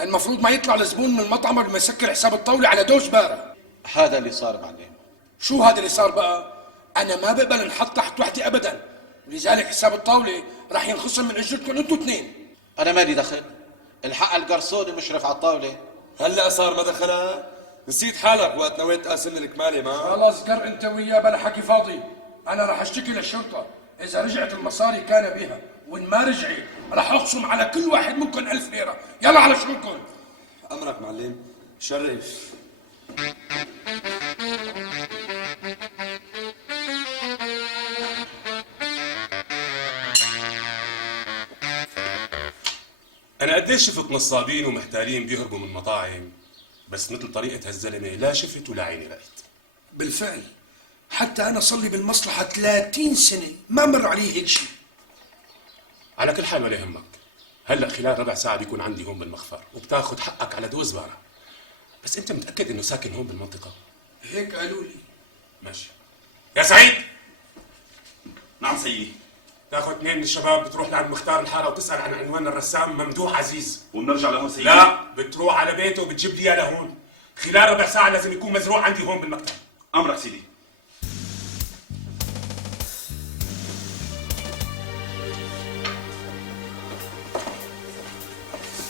المفروض ما يطلع الزبون من المطعم قبل ما يسكر حساب الطاولة على دوش بارة. هذا اللي صار معلم. شو هذا اللي صار بقى؟ أنا ما بقبل نحط تحت وحدي أبدا، ولذلك حساب الطاولة راح ينخصم من أجرتكم انتوا اثنين. أنا مالي دخل، الحق القرصون المشرف على الطاولة. هلا صار ما دخلها؟ نسيت حالك وقت نويت تقاسم لك مالي ما؟ خلاص قر انت وياه بلا حكي فاضي، انا راح اشتكي للشرطة، اذا رجعت المصاري كان بها، وان ما رجعت راح اخصم على كل واحد منكم 1000 ليرة، يلا على شغلكم. امرك معلم، شرف. أنا قديش شفت نصابين ومحتالين بيهربوا من مطاعم، بس مثل طريقة هالزلمة لا شفت ولا عيني رأيت. بالفعل، حتى أنا صار لي بالمصلحة 30 سنة ما مر علي هيك شيء. على كل حال ولا يهمك، هلا خلال ربع ساعة بيكون عندي هون بالمخفر وبتاخد حقك على دوز بارة. بس انت متأكد انه ساكن هون بالمنطقة؟ هيك قالوا لي. ماشي. يا سعيد. نعم سيدي. تاخذ اثنين من الشباب بتروح لعند مختار الحارة وتسأل عن عنوان الرسام ممدوح عزيز. وبنرجع لهون سيدي؟ لا، بتروح على بيته وبتجيب لي اياه لهون. خلال ربع ساعة لازم يكون مزروع عندي هون بالمكتب. امرك سيدي.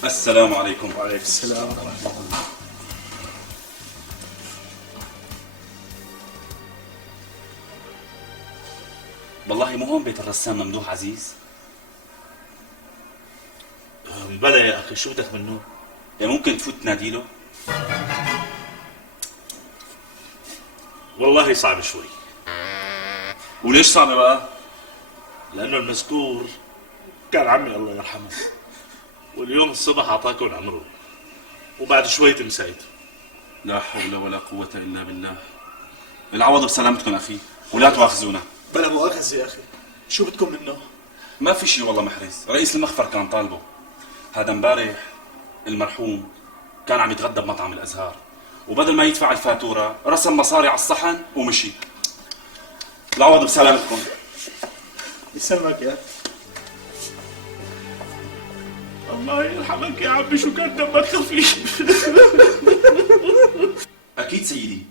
السلام عليكم. وعليكم السلام ورحمة الله. والله مو هون بيت الرسام ممدوح عزيز؟ بلا يا اخي، شو بدك منه؟ يعني ممكن تفوت تناديله؟ والله صعب شوي. وليش صعب بقى؟ لانه المذكور كان عمي الله يرحمه، واليوم الصبح اعطاكم عمره وبعد شوي تمسيت. لا حول ولا قوة الا بالله. العوض بسلامتكم اخي، ولا تواخذونا. بلا مؤاخذة يا اخي، شو بدكم منه؟ ما في شيء والله محرز، رئيس المخفر كان طالبه. هذا امبارح المرحوم كان عم يتغدى بمطعم الازهار، وبدل ما يدفع الفاتورة رسم مصاري على الصحن ومشي. العوض بسلامتكم. يسلمك يا الله يرحمك يا عمي، شو كان دمك خفيف. اكيد سيدي.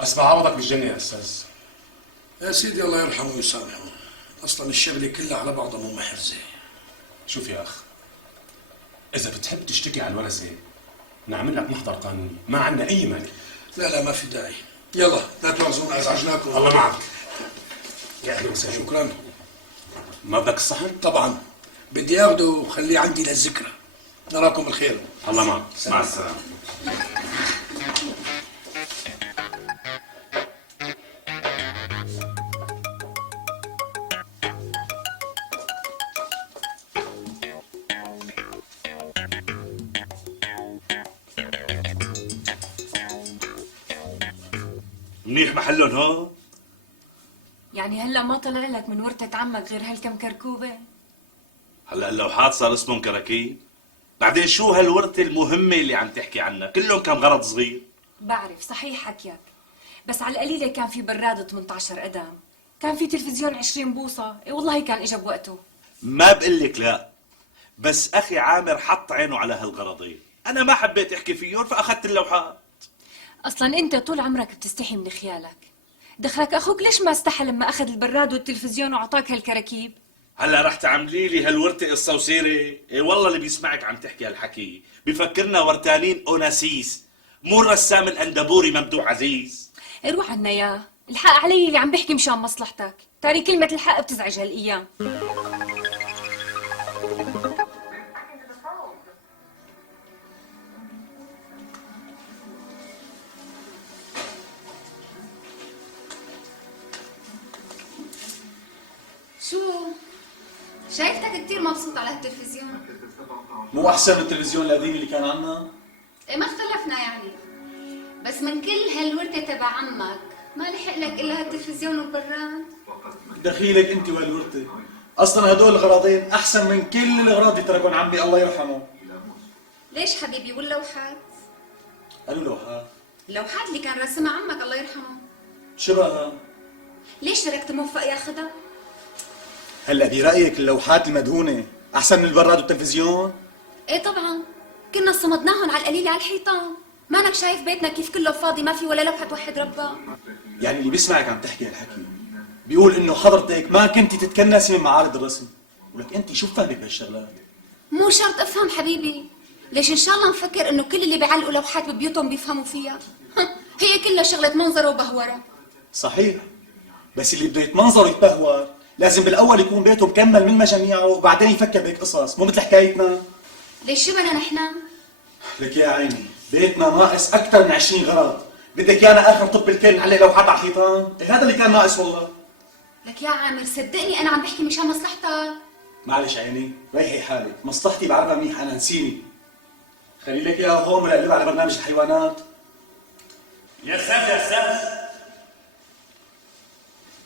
اسمع، عوضك بالجنة يا استاذ. يا سيدي الله يرحمه ويسامحه، اصلا الشغله كلها على بعضها مو محرزه. شوف يا اخ، اذا بتحب تشتكي على الورثة نعمل لك محضر قانوني، ما عندنا اي مانع. لا ما في داعي. يلا لا تواخذونا، ازعجناكم. الله معك. يا اهلا وسهلا. شكرا. ما بدك الصحن؟ طبعا بدي اخده وخليه عندي للذكرى. نراكم بالخير. الله معك. مع السلامة. منيح محلهم هون؟ يعني هلا ما طلع لك من ورثة عمك غير هالكم كركوبة؟ هلا اللوحات صار اسمهم كراكيب. بعدين شو هالورثة المهمة اللي عم تحكي عنها؟ كلهم كم غرض صغير. بعرف، صحيح حكيك، بس على القليلة كان في براد 18 قدم، كان في تلفزيون 20 بوصة، اي والله كان اجى بوقته. ما بقلك لا، بس اخي عامر حط عينه على هالغرضين، انا ما حبيت احكي فيهم فاخذت اللوحات. اصلا انت طول عمرك بتستحي من خيالك، دخلك اخوك ليش ما استحى لما اخذ البراد والتلفزيون واعطاك هالكراكيب؟ هلا رح تعملي لي هالورثة قصة وسيرة؟ اي والله اللي بيسمعك عم تحكي هالحكي بفكرنا ورتانين اوناسيس، مو الرسام الاندبوري ممدوح عزيز. روح عنا ياه، الحق علي اللي عم بحكي مشان مصلحتك، تاري كلمة الحق بتزعج هالايام. شو؟ شايفتك كتير مبسوط على التلفزيون. مو احسن من التلفزيون القديم اللي كان عنا؟ ايه ما اختلفنا يعني، بس من كل هالورثة تبع عمك ما لحق لك الا هالتلفزيون والبراد. دخيلك انت والورثة، اصلا هدول الغراضين احسن من كل الاغراض اللي تركون عمي الله يرحمه. ليش حبيبي؟ واللوحات؟ قالوا لوحات؟ اللوحات اللي كان رسمها عمك الله يرحمه. شبهها؟ ليش تركت موفق ياخدها؟ هلا برايك اللوحات المدهونه احسن من البراد والتلفزيون؟ ايه طبعا، كنا صمدناهم على القليلة على الحيطان، مانك شايف بيتنا كيف كله فاضي ما في ولا لوحة توحد ربها. يعني اللي بيسمعك عم تحكي هالحكي بيقول انه حضرتك ما كنتي تتكنسي من معارض الرسم، ولك انت شو فاهمك بهالشغلات؟ مو شرط افهم حبيبي، ليش ان شاء الله مفكر انه كل اللي بيعلقوا لوحات ببيوتهم بيفهموا فيها؟ هي كلها شغلة منظرة وبهورة. صحيح، بس اللي بده يتمنظر ويتبهور لازم بالاول يكون بيته مكمل من مجاميعه وبعدين يفكر بهيك قصص، مو مثل حكايتنا. ليش شو بدنا نحن؟ لك يا عيني بيتنا ناقص اكثر من 20 غرض، بدك يانا اخر طب الكل نعلق لوحات على الحيطان؟ إيه هذا اللي كان ناقص والله. لك يا عامر صدقني انا عم بحكي مشان مصلحتك. معلش عيني ريحي حالك، مصلحتي بعرفها منيح انا، نسيني. خلي لك اياها هون ونقلب على برنامج الحيوانات. يا استاذ يا استاذ،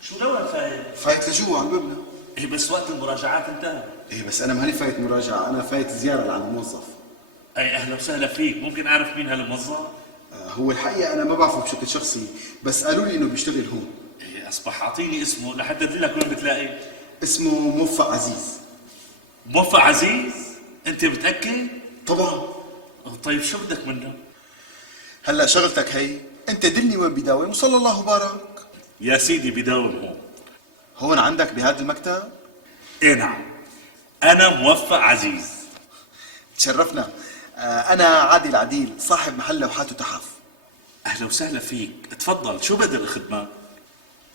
شو دور فايت؟ فايت لجوا على البابنا. ايه بس وقت المراجعات انتهى. ايه بس انا ماني فايت مراجعه، انا فايت زياره لعند الموظف. اي اهلا وسهلا فيك، ممكن اعرف مين هالموظف؟ هو الحقيقه انا ما بعرفه بشكل شخصي، بس قالوا لي انه بيشتغل هون. إيه اصبح اعطيني اسمه لحتى ادلك وين بتلاقيه. اسمه موفق عزيز. موفق عزيز؟ انت متاكد؟ طبعا. طيب شو بدك منه؟ هلا شغلتك هي، انت دلني وين بداوم وصلى الله وبارك. يا سيدي بداوم هون. هون عندك بهذا المكتب؟ ايه نعم، انا موفق عزيز. تشرفنا. انا عادل عديل، صاحب محل لوحات وتحف. اهلا وسهلا فيك، تفضل شو بقدر اخدمك؟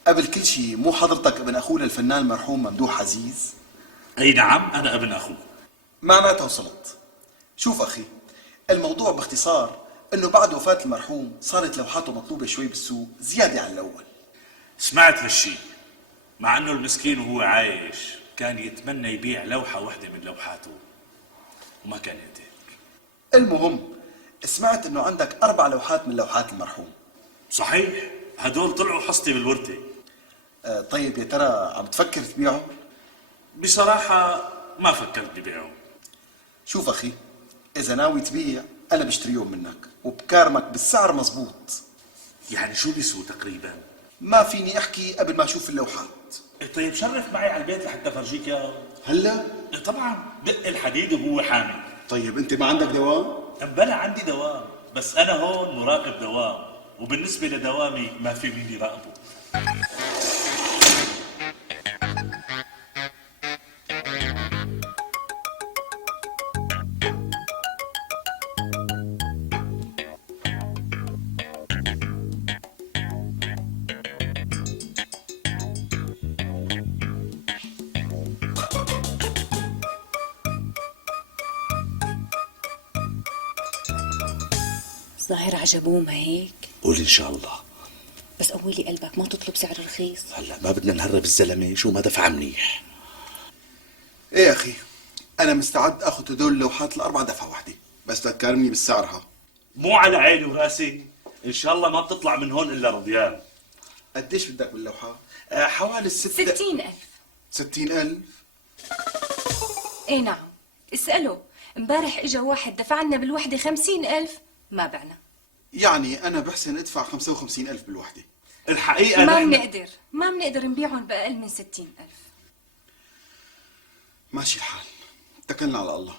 قبل كل شيء، مو حضرتك ابن اخونا الفنان المرحوم ممدوح عزيز؟ اي نعم، انا ابن اخوه. معناتها وصلت. شوف اخي، الموضوع باختصار انه بعد وفاة المرحوم صارت لوحاته مطلوبة شوي بالسوق زيادة عن الاول. سمعت هالشي، مع انه المسكين وهو عايش كان يتمنى يبيع لوحة واحدة من لوحاته وما كان يقدر. المهم سمعت انه عندك 4 لوحات من لوحات المرحوم. صحيح، هدول طلعوا حصتي بالورثة. طيب يا ترى عم تفكر تبيعهم؟ بصراحة ما فكرت ببيعهم. شوف اخي، اذا ناوي تبيع انا بشتريهم منك وبكارمك بالسعر مزبوط. يعني شو بيسووا تقريبا؟ ما فيني احكي قبل ما اشوف اللوحات. طيب شرف معي على البيت لحتى افرجيك اياه. هلا؟ طبعا، دق الحديد وهو حامي. طيب انت ما عندك دوام؟ بلا عندي دوام، بس انا هون مراقب دوام، وبالنسبة لدوامي ما في مين يراقبه. ظاهر عجبوه ما هيك؟ قول ان شاء الله. بس قولي قلبك ما تطلب سعر رخيص. هلا ما بدنا نهرب الزلمه، شو ما دفع منيح. ايه يا اخي، انا مستعد اخذ هدول اللوحات ال4 دفعه واحده، بس تذكرني بالسعرها. مو على عيني وراسي، ان شاء الله ما بتطلع من هون الا رضيان. قديش بدك باللوحه؟ حوالي 60,000. 60,000؟ ايه نعم، اسأله. امبارح اجا واحد دفع لنا بالوحدة 50,000 ما بعنا. يعني انا بحسن ادفع 55,000 بالوحده. الحقيقه ما بنقدر نبيعهم باقل من 60,000. ماشي الحال، اتكلنا على الله.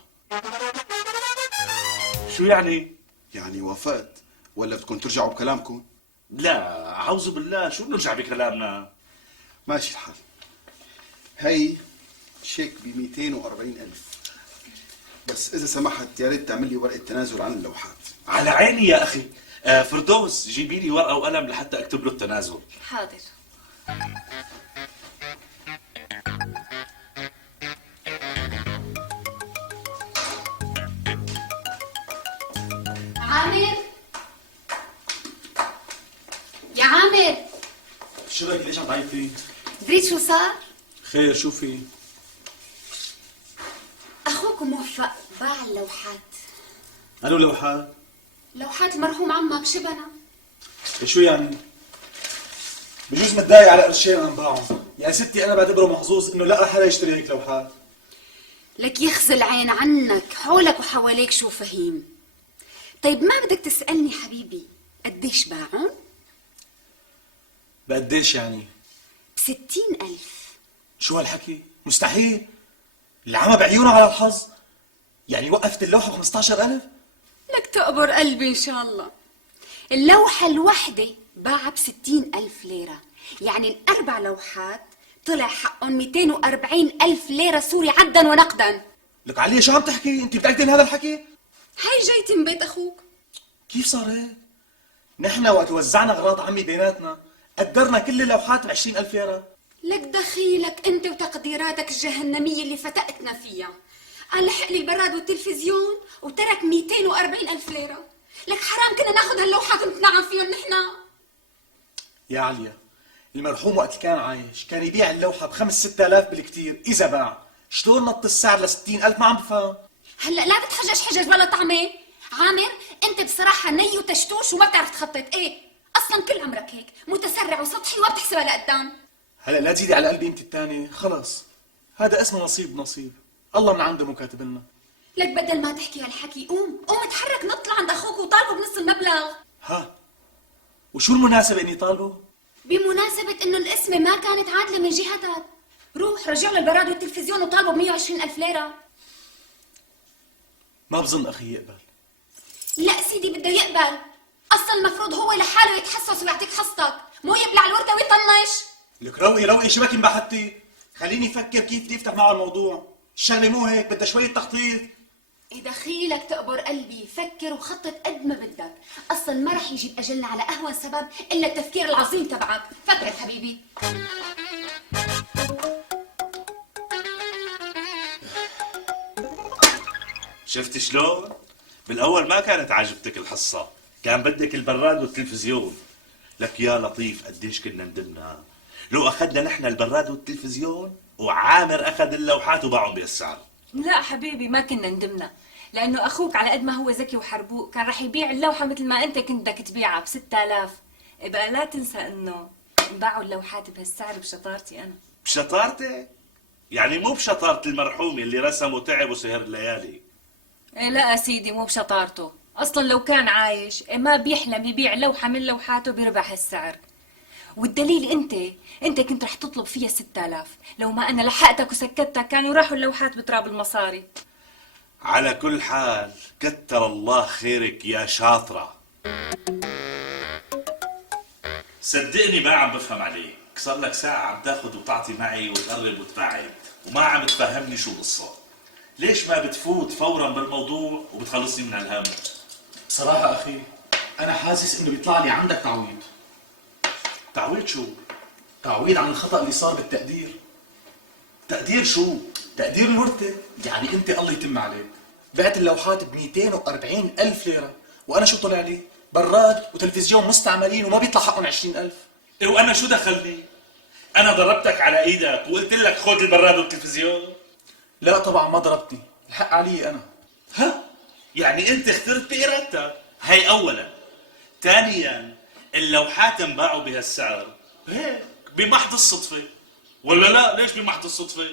شو يعني؟ يعني وافقت ولا بدكم ترجعوا بكلامكم؟ لا اعوذ بالله، شو نرجع بكلامنا؟ ماشي الحال. هي شيك ب 240,000، بس اذا سمحت يا ريت تعمل لي ورقه تنازل عن اللوحات. على عيني يا اخي. فردوس جيبي لي ورقه وقلم لحتى اكتب له التنازل. حاضر. عامر يا عامر، شو بدك؟ ليش عم تعيطي؟ دريت شو صار؟ خير، شو في؟ اخوك موفق باع اللوحات. أنو لوحات؟ لوحات المرحوم عمك شبنا. شو يعني؟ بجوز متضايق على قرشين عم باعهم، يعني ستي أنا بعتبره محظوظ إنه لقى حدا يشتري هيك لوحات. لك يخزي العين عنك، حولك وحواليك شو فهيم. طيب ما بدك تسألني حبيبي قديش باعهم؟ بقديش يعني؟ ب60,000. شو هالحكي؟ مستحيل. العمى بعيونه على الحظ. يعني وقفت اللوحة ب15,000؟ لك تقبر قلبي إن شاء الله. اللوحة الوحدة باعها ب60,000 ليرة، يعني ال4 لوحات طلع حقهم 240,000 ليرة سوري عدا ونقدا. لك علي شو عم تحكي؟ أنت متأكدة من هذا الحكي؟ هاي جايتي من بيت أخوك. كيف صار هيك؟ نحن وقت وزعنا أغراض عمي بيناتنا قدرنا كل اللوحات ب20,000 ليرة. لك دخيلك انت وتقديراتك الجهنمية اللي فتقتنا فيها. قال لحق لي البراد والتلفزيون وترك 240,000 ليرة. لك حرام كنا ناخذ هاللوحات ونتنعم فيهم نحن. يا عليا، المرحوم وقت كان عايش كان يبيع اللوحة ب5-6,000 بالكتير إذا باع. شلون نط السعر ل60,000؟ ما عم بفهم. هلا لا بتحجج حجج بلا طعمة. عامر انت بصراحة ني وتشتوش وما بتعرف تخطط. ايه اصلا كل عمرك هيك متسرع وسطحي وما بتحسبها لقدام. هلا لا تزيدي على قلبي انت الثاني، خلص هذا اسمه نصيب، الله من عنده مكاتب لنا. لك بدل ما تحكي هالحكي قوم اتحرك، نطلع عند اخوك وطالبه بنص المبلغ. ها وشو المناسبة اني طالبه؟ بمناسبة انه القسمة ما كانت عادلة من جهتك، روح رجع له البراد والتلفزيون وطالبه ب 120,000 ليرة. ما بظن اخي يقبل. لا سيدي بده يقبل، اصلا المفروض هو لحاله يتحسس ويعطيك حصتك، مو يبلع الورقة ويطنش. لك روقي شبكي مبحتي، خليني افكر كيف بدي افتح معه الموضوع، الشغلة مو هيك، بدها شوية تخطيط. دخيلك تقبر قلبي، فكر وخطط قد ما بدك، اصلا ما رح يجيب اجلنا على اهون سبب الا التفكير العظيم تبعك، فكر حبيبي. شفت شلون؟ بالاول ما كانت عاجبتك الحصه، كان بدك البراد والتلفزيون. لك يا لطيف قديش كنا ندمنا لو اخذنا نحن البراد والتلفزيون وعامر اخذ اللوحات وباعهم بالسعر. لا حبيبي ما كنا ندمنا، لانه اخوك على قد ما هو ذكي وحربوق كان رح يبيع اللوحه مثل ما انت كنت بدك تبيعها ب 6000. بقى لا تنسى انه انباعوا اللوحات بهالسعر بشطارتي انا. بشطارتك؟ يعني مو بشطاره المرحوم اللي رسم وتعب وسهر الليالي. لا يا سيدي مو بشطارته، اصلا لو كان عايش ما بيحلم يبيع لوحه من لوحاته بربح السعر. والدليل انت كنت رح تطلب فيها 6000، لو ما انا لحقتك وسكتتك كانوا راحوا اللوحات بتراب المصاري. على كل حال كتر الله خيرك يا شاطره. صدقني ما عم بفهم عليك، صار لك ساعه عم تاخذ وتعطي معي وتقرب وتبعد وما عم تفهمني شو القصه. ليش ما بتفوت فورا بالموضوع وبتخلصني من هالهم؟ بصراحة اخي انا حاسس انه بيطلع لي عندك تعويض. تعويض شو؟ تعويض عن الخطأ اللي صار بالتقدير. تقدير شو؟ تقدير الورثة. يعني انت الله يتم عليك بعت اللوحات ب 240,000 ليرة، وانا شو طلع لي؟ براد وتلفزيون مستعملين وما بيطلع حقهم 20,000. إيه وانا شو دخلني؟ انا ضربتك على ايدك وقلت لك خذ البراد والتلفزيون؟ لا طبعا ما ضربتني، الحق علي انا. ها؟ يعني انت اخترت بارادتك، هي اولا. ثانيا اللوحات انباعوا بهالسعر هيك بمحض الصدفه. ولا لا؟ ليش بمحض الصدفه؟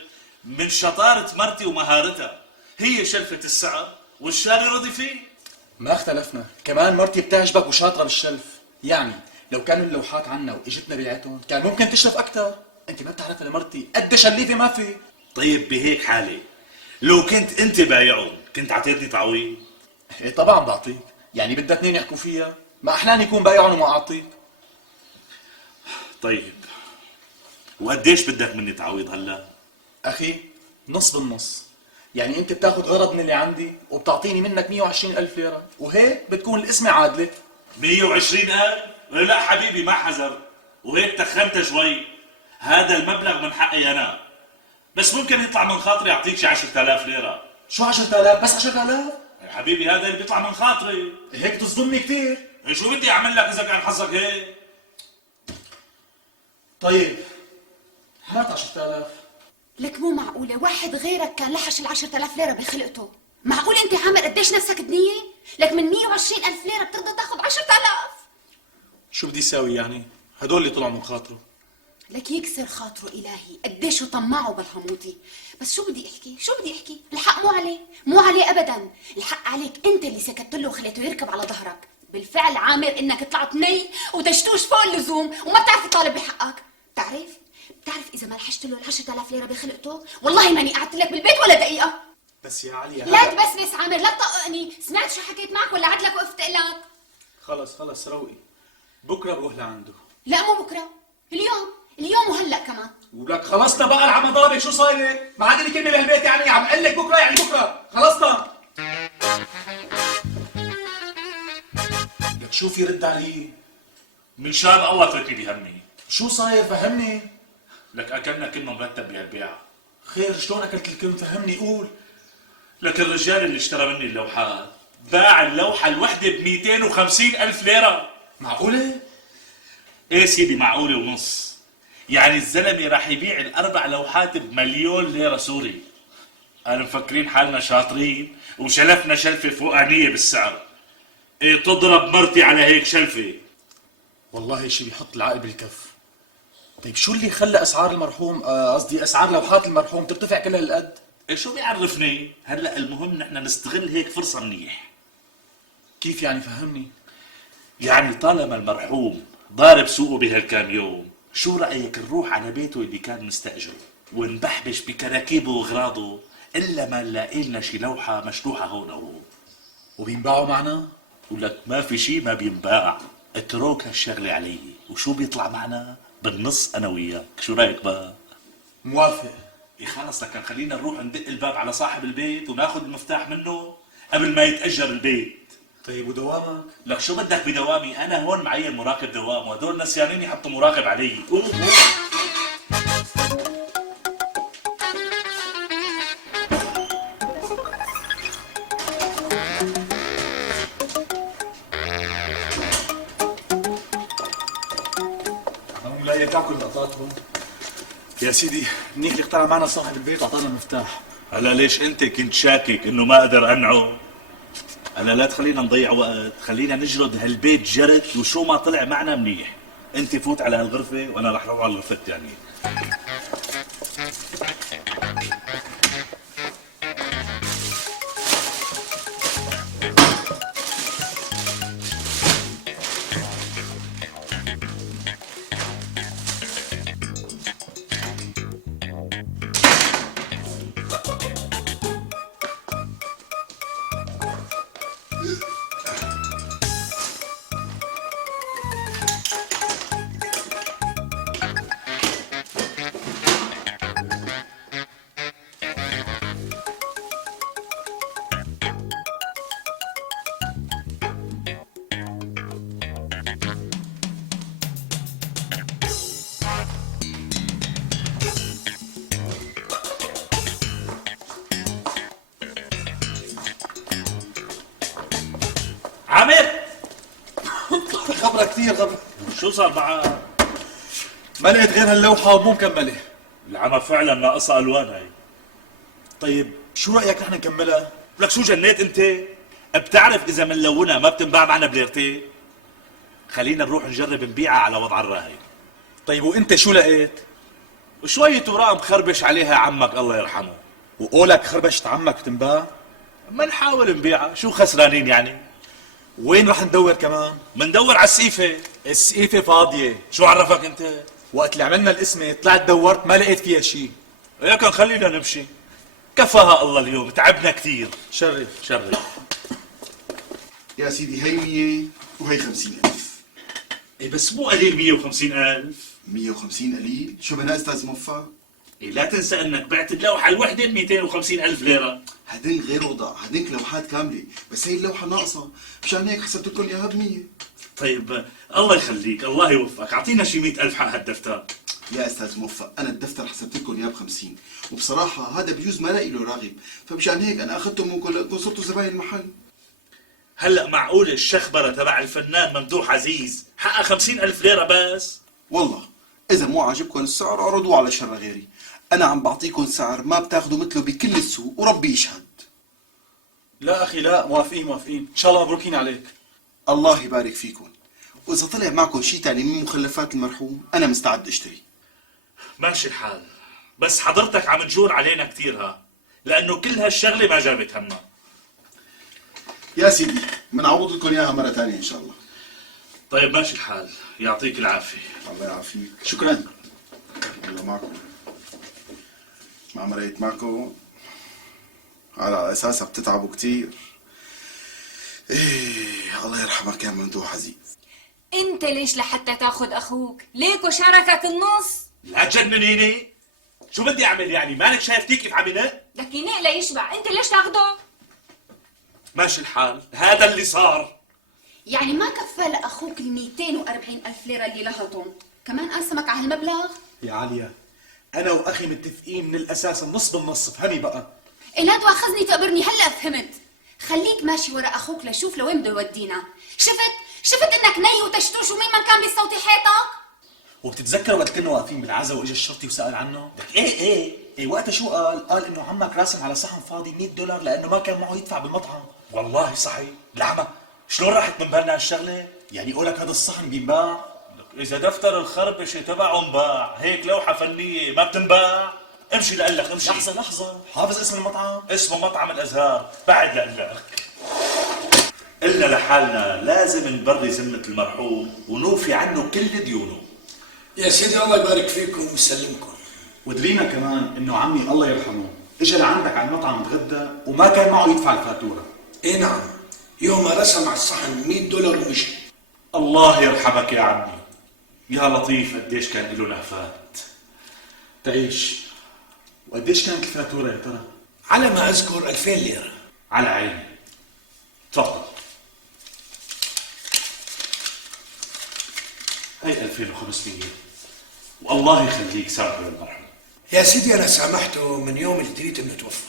من شطاره مرتي ومهارتها، هي شلفت السعر والشاري رضي فيه. ما اختلفنا، كمان مرتي بتعجبك وشاطره بالشلف، يعني لو كانوا اللوحات عنا واجتنا بيعتهم كان ممكن تشلف اكثر. انت ما بتعرف لمرتي قد شليفه ما في. طيب بهيك حالة لو كنت انت بايعهم كنت عطيتني تعويض؟ ايه طبعا بعطيك، يعني بدها اثنين يحكوا فيها، ما احلاني يكون بايعهم وما اعطيك. طيب وقديش بدك مني تعويض هلا؟ اخي نص بالنص، يعني انت بتاخذ غرض من اللي عندي وبتعطيني منك 120,000 ليرة، وهيك بتكون القسمة عادلة. 120,000؟ لا حبيبي ما حذر، وهيك تخنت شوي. هذا المبلغ من حقي انا، بس ممكن يطلع من خاطري اعطيك شي 10,000 ليرة. شو 10,000؟ بس 10,000؟ يا حبيبي هذا اللي بيطلع من خاطري. هيك تصدمني كثير. شو بدي اعمل لك اذا كان حظك هيك؟ طيب هات 10,000. لك مو معقولة واحد غيرك كان لحش 10,000 ليرة بخلقته، معقول انت عامر قديش نفسك دنية؟ لك من 120,000 ليرة بترضى تاخذ 10,000؟ شو بدي اساوي يعني؟ هدول اللي طلعوا من خاطره. لك يكسر خاطره إلهي، قديش طمعه بالحموطي، بس شو بدي احكي؟ الحق مو عليه ابدا، الحق عليك انت اللي سكت له وخليته يركب على ظهرك. بالفعل عامر انك طلعت ني ودشتوش فوق اللزوم وما بتعرف تطالب بحقك. بتعرف اذا ما لحشت له 10,000 ليرة بخلقته والله ماني قعدت لك بالبيت ولا دقيقة. بس يا عليا لا تبسبس عامر، لا تطقني، سمعت شو حكيت معك ولا عدلك وقفت لك؟ خلص روقي، بكره بروح لعنده. لا مو بكره، اليوم وهلا كمان. ولك خلصنا بقى العمضابه، شو صايره؟ ما عاد لي كلمه بهالبيت، يعني عم اقول لك بكره يعني بكره، خلصنا. لك شو في رد علي؟ من شان الله تركي بهمي. شو صاير فهمني؟ لك اكلنا كلنا مرتب بهالبيعه. خير شلون اكلت الكلم؟ فهمني قول. لك الرجال اللي اشترى مني اللوحات باع اللوحه الوحده ب 250,000 ليرة. معقوله؟ ايه سيدي معقوله ونص. يعني الزلمه راح يبيع الاربع لوحات ب1,000,000 ليرة سوري. قالوا مفكرين حالنا شاطرين وشلفنا شلفه فوقانيه بالسعر. ايه تضرب مرتي على هيك شلفه؟ والله شي بيحط العقل بالكف. طيب شو اللي خلى اسعار المرحوم قصدي اسعار لوحات المرحوم ترتفع كل هالقد؟ إيه شو بيعرفني؟ هلا المهم نحن نستغل هيك فرصة منيح. كيف يعني فهمني؟ يعني طالما المرحوم ضارب سوقه بهالكام يوم، شو رأيك نروح على بيته اللي كان مستأجره ونبحبش بكراكيبه واغراضه الا ما نلاقي لنا شي لوحة مشلوحة هون او هون. وبينباعوا معنا؟ ولك ما في شي ما بينباع، اترك هالشغلة علي وشو بيطلع معنا بالنص انا وياك، شو رأيك بقى؟ موافق. خلص لكن خلينا نروح ندق الباب على صاحب البيت وناخذ المفتاح منه قبل ما يتأجر البيت. طيب ودوامك؟ لك شو بدك بدوامي؟ انا هون معين مراقب دوام وهدول نسيانين يحطوا مراقب علي. لا تاكل لقطاتهم. يا سيدي منيح اللي اقتنع معنا صاحب البيت واعطانا المفتاح. هلا ليش انت كنت شاكك انه ما اقدر انعه؟ هلا لا تخلينا نضيع وقت، خلينا نجرد هالبيت جرد وشو ما طلع معنا منيح. انت فوت على هالغرفة وانا رح اروح على الغرفة الثانية. عامر خبرة كثير خبرة. شو صار معك؟ ما لقيت غير هاللوحة ومو مكملة. العمى فعلا ناقصها الوان هي. طيب شو رأيك نحن نكملها؟ لك شو جنيت انت؟ بتعرف اذا منلونها ما بتنباع معنا بليرتين؟ خلينا نروح نجرب نبيعها على وضع الراهي. طيب وانت شو لقيت؟ شوية اوراق مخربش عليها عمك الله يرحمه. وقولك خربشت عمك بتنباع؟ ما نحاول نبيعها، شو خسرانين يعني؟ وين رح ندور كمان؟ مندور على السقيفة. السقيفة فاضية. شو عرفك انت؟ وقت اللي عملنا القسمة طلعت دورت ما لقيت فيها شيء. لكن خلينا نمشي. كفاها الله اليوم، تعبنا كثير. شرف. شرف. يا سيدي هي 100 وهي 50,000. ايه بس مو قليل 150,000. 150 قليل؟ شو بنا استاذ موفق؟ إيه لا تنسى انك بعت اللوحة الوحدة ب 250,000 ليرة. هدين غير وضع، هدينك لوحات كاملة، بس هي اللوحة ناقصة، مشان هيك حسبت لكم اياها ب100. طيب الله يخليك، الله يوفقك، اعطينا شي 100,000 حق هالدفتر. يا استاذ موفق، انا الدفتر حسبت لكم اياه ب50، وبصراحة هذا بجوز ما لاقي له راغب، فمشان هيك انا اخذته منكم لانكم صرتوا زباين المحل. هلا معقول الشخبرة تبع الفنان ممدوح عزيز حقها 50,000 ليرة بس؟ والله اذا مو عاجبكم السعر اعرضوه على شر غيري، انا عم بعطيكم سعر ما بتاخذوا مثله بكل السوق وربي يشهد. لا اخي لا، موافقين ان شاء الله مبروكين عليك. الله يبارك فيكم، واذا طلع معكم شيء ثاني من مخلفات المرحوم انا مستعد اشتري. ماشي الحال، بس حضرتك عم تجور علينا كثير ها، لانه كل هالشغله ما جابت همها. يا سيدي بنعوض لكم اياها مره ثانيه ان شاء الله. طيب ماشي الحال، يعطيك العافيه. الله يعافيك. شكرا. الله معكم. ما مريت معكم على اساسها بتتعبوا كثير. ايه الله يرحمك يا ممدوح عزيز. انت ليش لحتى تاخذ اخوك؟ ليكو شاركك النص؟ لا تجننيني، شو بدي اعمل يعني؟ مالك شايفتي كيف عم ينق؟ لك ينق ليشبع، انت ليش تاخده؟ ماشي الحال، هذا اللي صار. يعني ما كفى لأخوك 240,000 ليرة اللي لهطهم، كمان قسمك على هالمبلغ؟ يا عليا انا واخي متفقين من الاساس النص بالنص، فهمي بقى. إيه لا تواخذني تقبرني، هلا فهمت. خليك ماشي ورا اخوك لشوف لوين بده يودينا. شفت انك ني وتشتوش ومين من كان بيصوتي حيطك؟ وبتتذكر وقت كنا واقفين بالعزا واجى الشرطي وسأل عنه؟ لك ايه وقتها شو قال انه عمك راسم على صحن فاضي $100 لانه ما كان معه يدفع بالمطعم. والله صحيح. العمى شلون راحت من بالنا هالشغله؟ يعني قولك هذا الصحن بينباع؟ اذا دفتر الخربشه تبعهم باع، هيك لوحه فنيه ما بتنباع. امشي لقلك امشي. لحظة، حافظ اسم المطعم؟ اسمه مطعم الازهار، بعد لقلك. قلنا لحالنا لازم نبري ذمة المرحوم ونوفي عنه كل ديونه. يا سيدي الله يبارك فيكم ويسلمكم. ودرينا كمان انه عمي الله يرحمه اجى لعندك على المطعم تغدى وما كان معه يدفع الفاتورة. ايه نعم، يوم ما رسم على الصحن $100 ومشي. الله يرحمك يا عمي. يا لطيف قديش كان له لهفات. تعيش. وقديش كانت الفاتورة يا ترى؟ على ما اذكر 2000 ليرة. على عيني. تفضل. هي 2500 والله يخليك سامحه للمرحوم. يا سيدي انا سامحته من يوم اللي دريت انه توفى.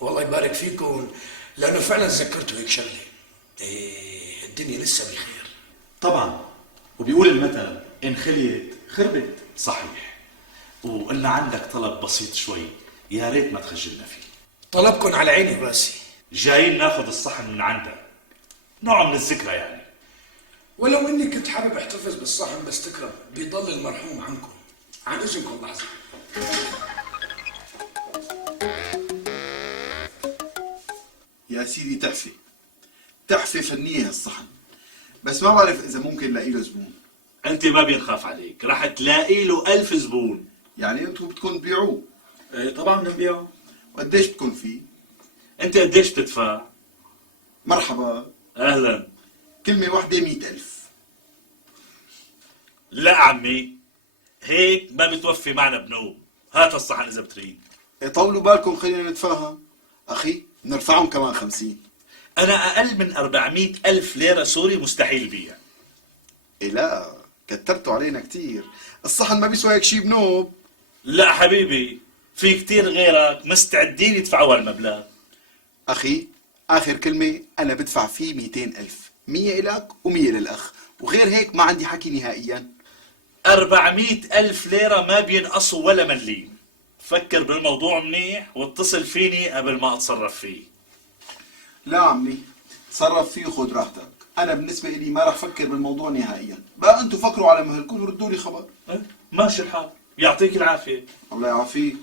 والله يبارك فيكم لانه فعلا تذكرته هيك شغله. ايه الدنيا لسه بخير. طبعا، وبيقول المثل ان خليت خربت. صحيح. وقلنا عندك طلب بسيط شوي، يا ريت ما تخجلنا فيه. طلبكم على عيني وراسي. جايين ناخذ الصحن من عندك، نوع من الذكرى يعني. ولو اني كنت حابب احتفظ بالصحن بس تكرم بيضل المرحوم عنكم. عن اذنكم لحظه. يا سيدي تحفة فنية هالصحن، بس ما بعرف إذا ممكن نلاقي له زبون. أنت ما بينخاف عليك، رح تلاقي له 1000 زبون. يعني أنتم بدكم تبيعوه؟ إيه طبعا بدنا نبيعه. وقديش بدكم فيه؟ أنت قديش بتدفع؟ مرحبا. أهلا. كلمة واحدة 100,000. لا عمي، هيك ما بتوفي معنا بنوب. هات الصحن إذا بتريد. طولوا بالكم خلينا نتفاهم. أخي نرفعهم كمان 50. أنا أقل من 400,000 ليرة سوري مستحيل بيع. إيه لا، كترتوا علينا كتير. الصحن ما بيسوى هيك شي بنوب. لا حبيبي، في كتير غيرك مستعدين يدفعوا هالمبلغ. أخي آخر كلمة أنا بدفع فيه 200,000، 100 إلك و100 للأخ، وغير هيك ما عندي حكي نهائيا. 400,000 ليرة ما بينقصوا ولا مليم. فكر بالموضوع منيح واتصل فيني قبل ما أتصرف فيه. لا عمي، تصرف فيه وخذ راحتك. أنا بالنسبة لي ما رح فكر بالموضوع نهائيا. بقى أنتوا فكروا على مهلكم وردوا لي خبر. ماشي الحال، يعطيك العافية. الله يعافيك.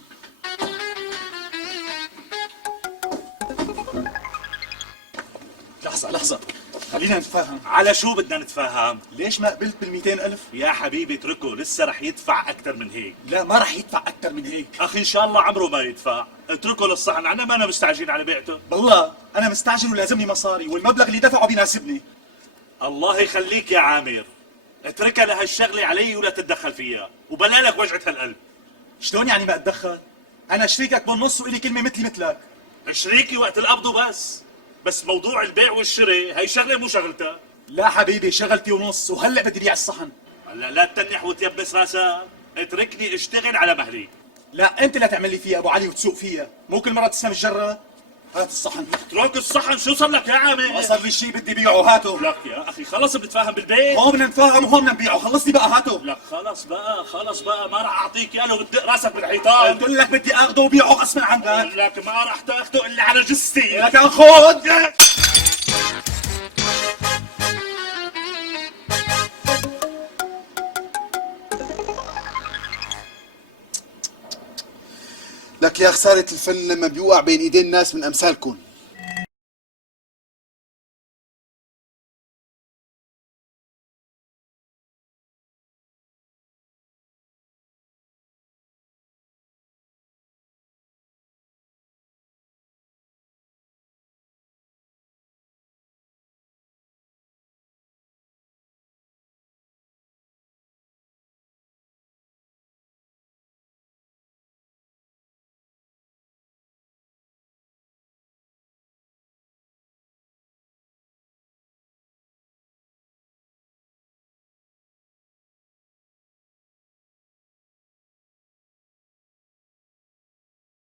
لحظة، خلينا نتفاهم. على شو بدنا نتفاهم؟ ليش ما قبلت بال200,000؟ يا حبيبي اتركه، لسه رح يدفع أكثر من هيك. لا ما رح يدفع أكثر من هيك. أخي إن شاء الله عمره ما يدفع، اتركه للصحن، أنا ما أنا مستعجلين على بيعته. بالله أنا مستعجل ولازمني مصاري، والمبلغ اللي دفعه بيناسبني. الله يخليك يا عامر، اتركها لهالشغلة علي ولا تتدخل فيها، وبلا لك وجعة هالقلب. شلون يعني ما أتدخل؟ أنا شريكك بالنص وإلي كلمة مثلي مثلك. شريكي وقت القبض بس موضوع البيع والشراء هي شغلة مو شغلتك. لا حبيبي شغلتي ونص، وهلا بدي بيع الصحن. هلا لا تتنح وتيبس راسك، اتركني اشتغل على مهلي. لا انت لا تعمل لي فيها ابو علي وتسوق فيها، مو كل مره تسلم الجره. هات الصحن. اترك الصحن، شو صار لك يا عامر؟ ما صار لي شيء بدي بيعه، هاته. لك يا اخي خلص بنتفاهم بالبيت. هون بدنا نتفاهم وهون بدنا نبيعه، خلصني بقى هاته. لك خلص بقى ما راح اعطيك اياه لو بتدق راسك بالحيطان. قلت لك بدي اخذه وبيعه غصبا عنك. لك ما راح تاخذه الا على جثتي. لك خذ. لك يا خسارة الفن لما بيوقع بين ايدين ناس من امثالكم.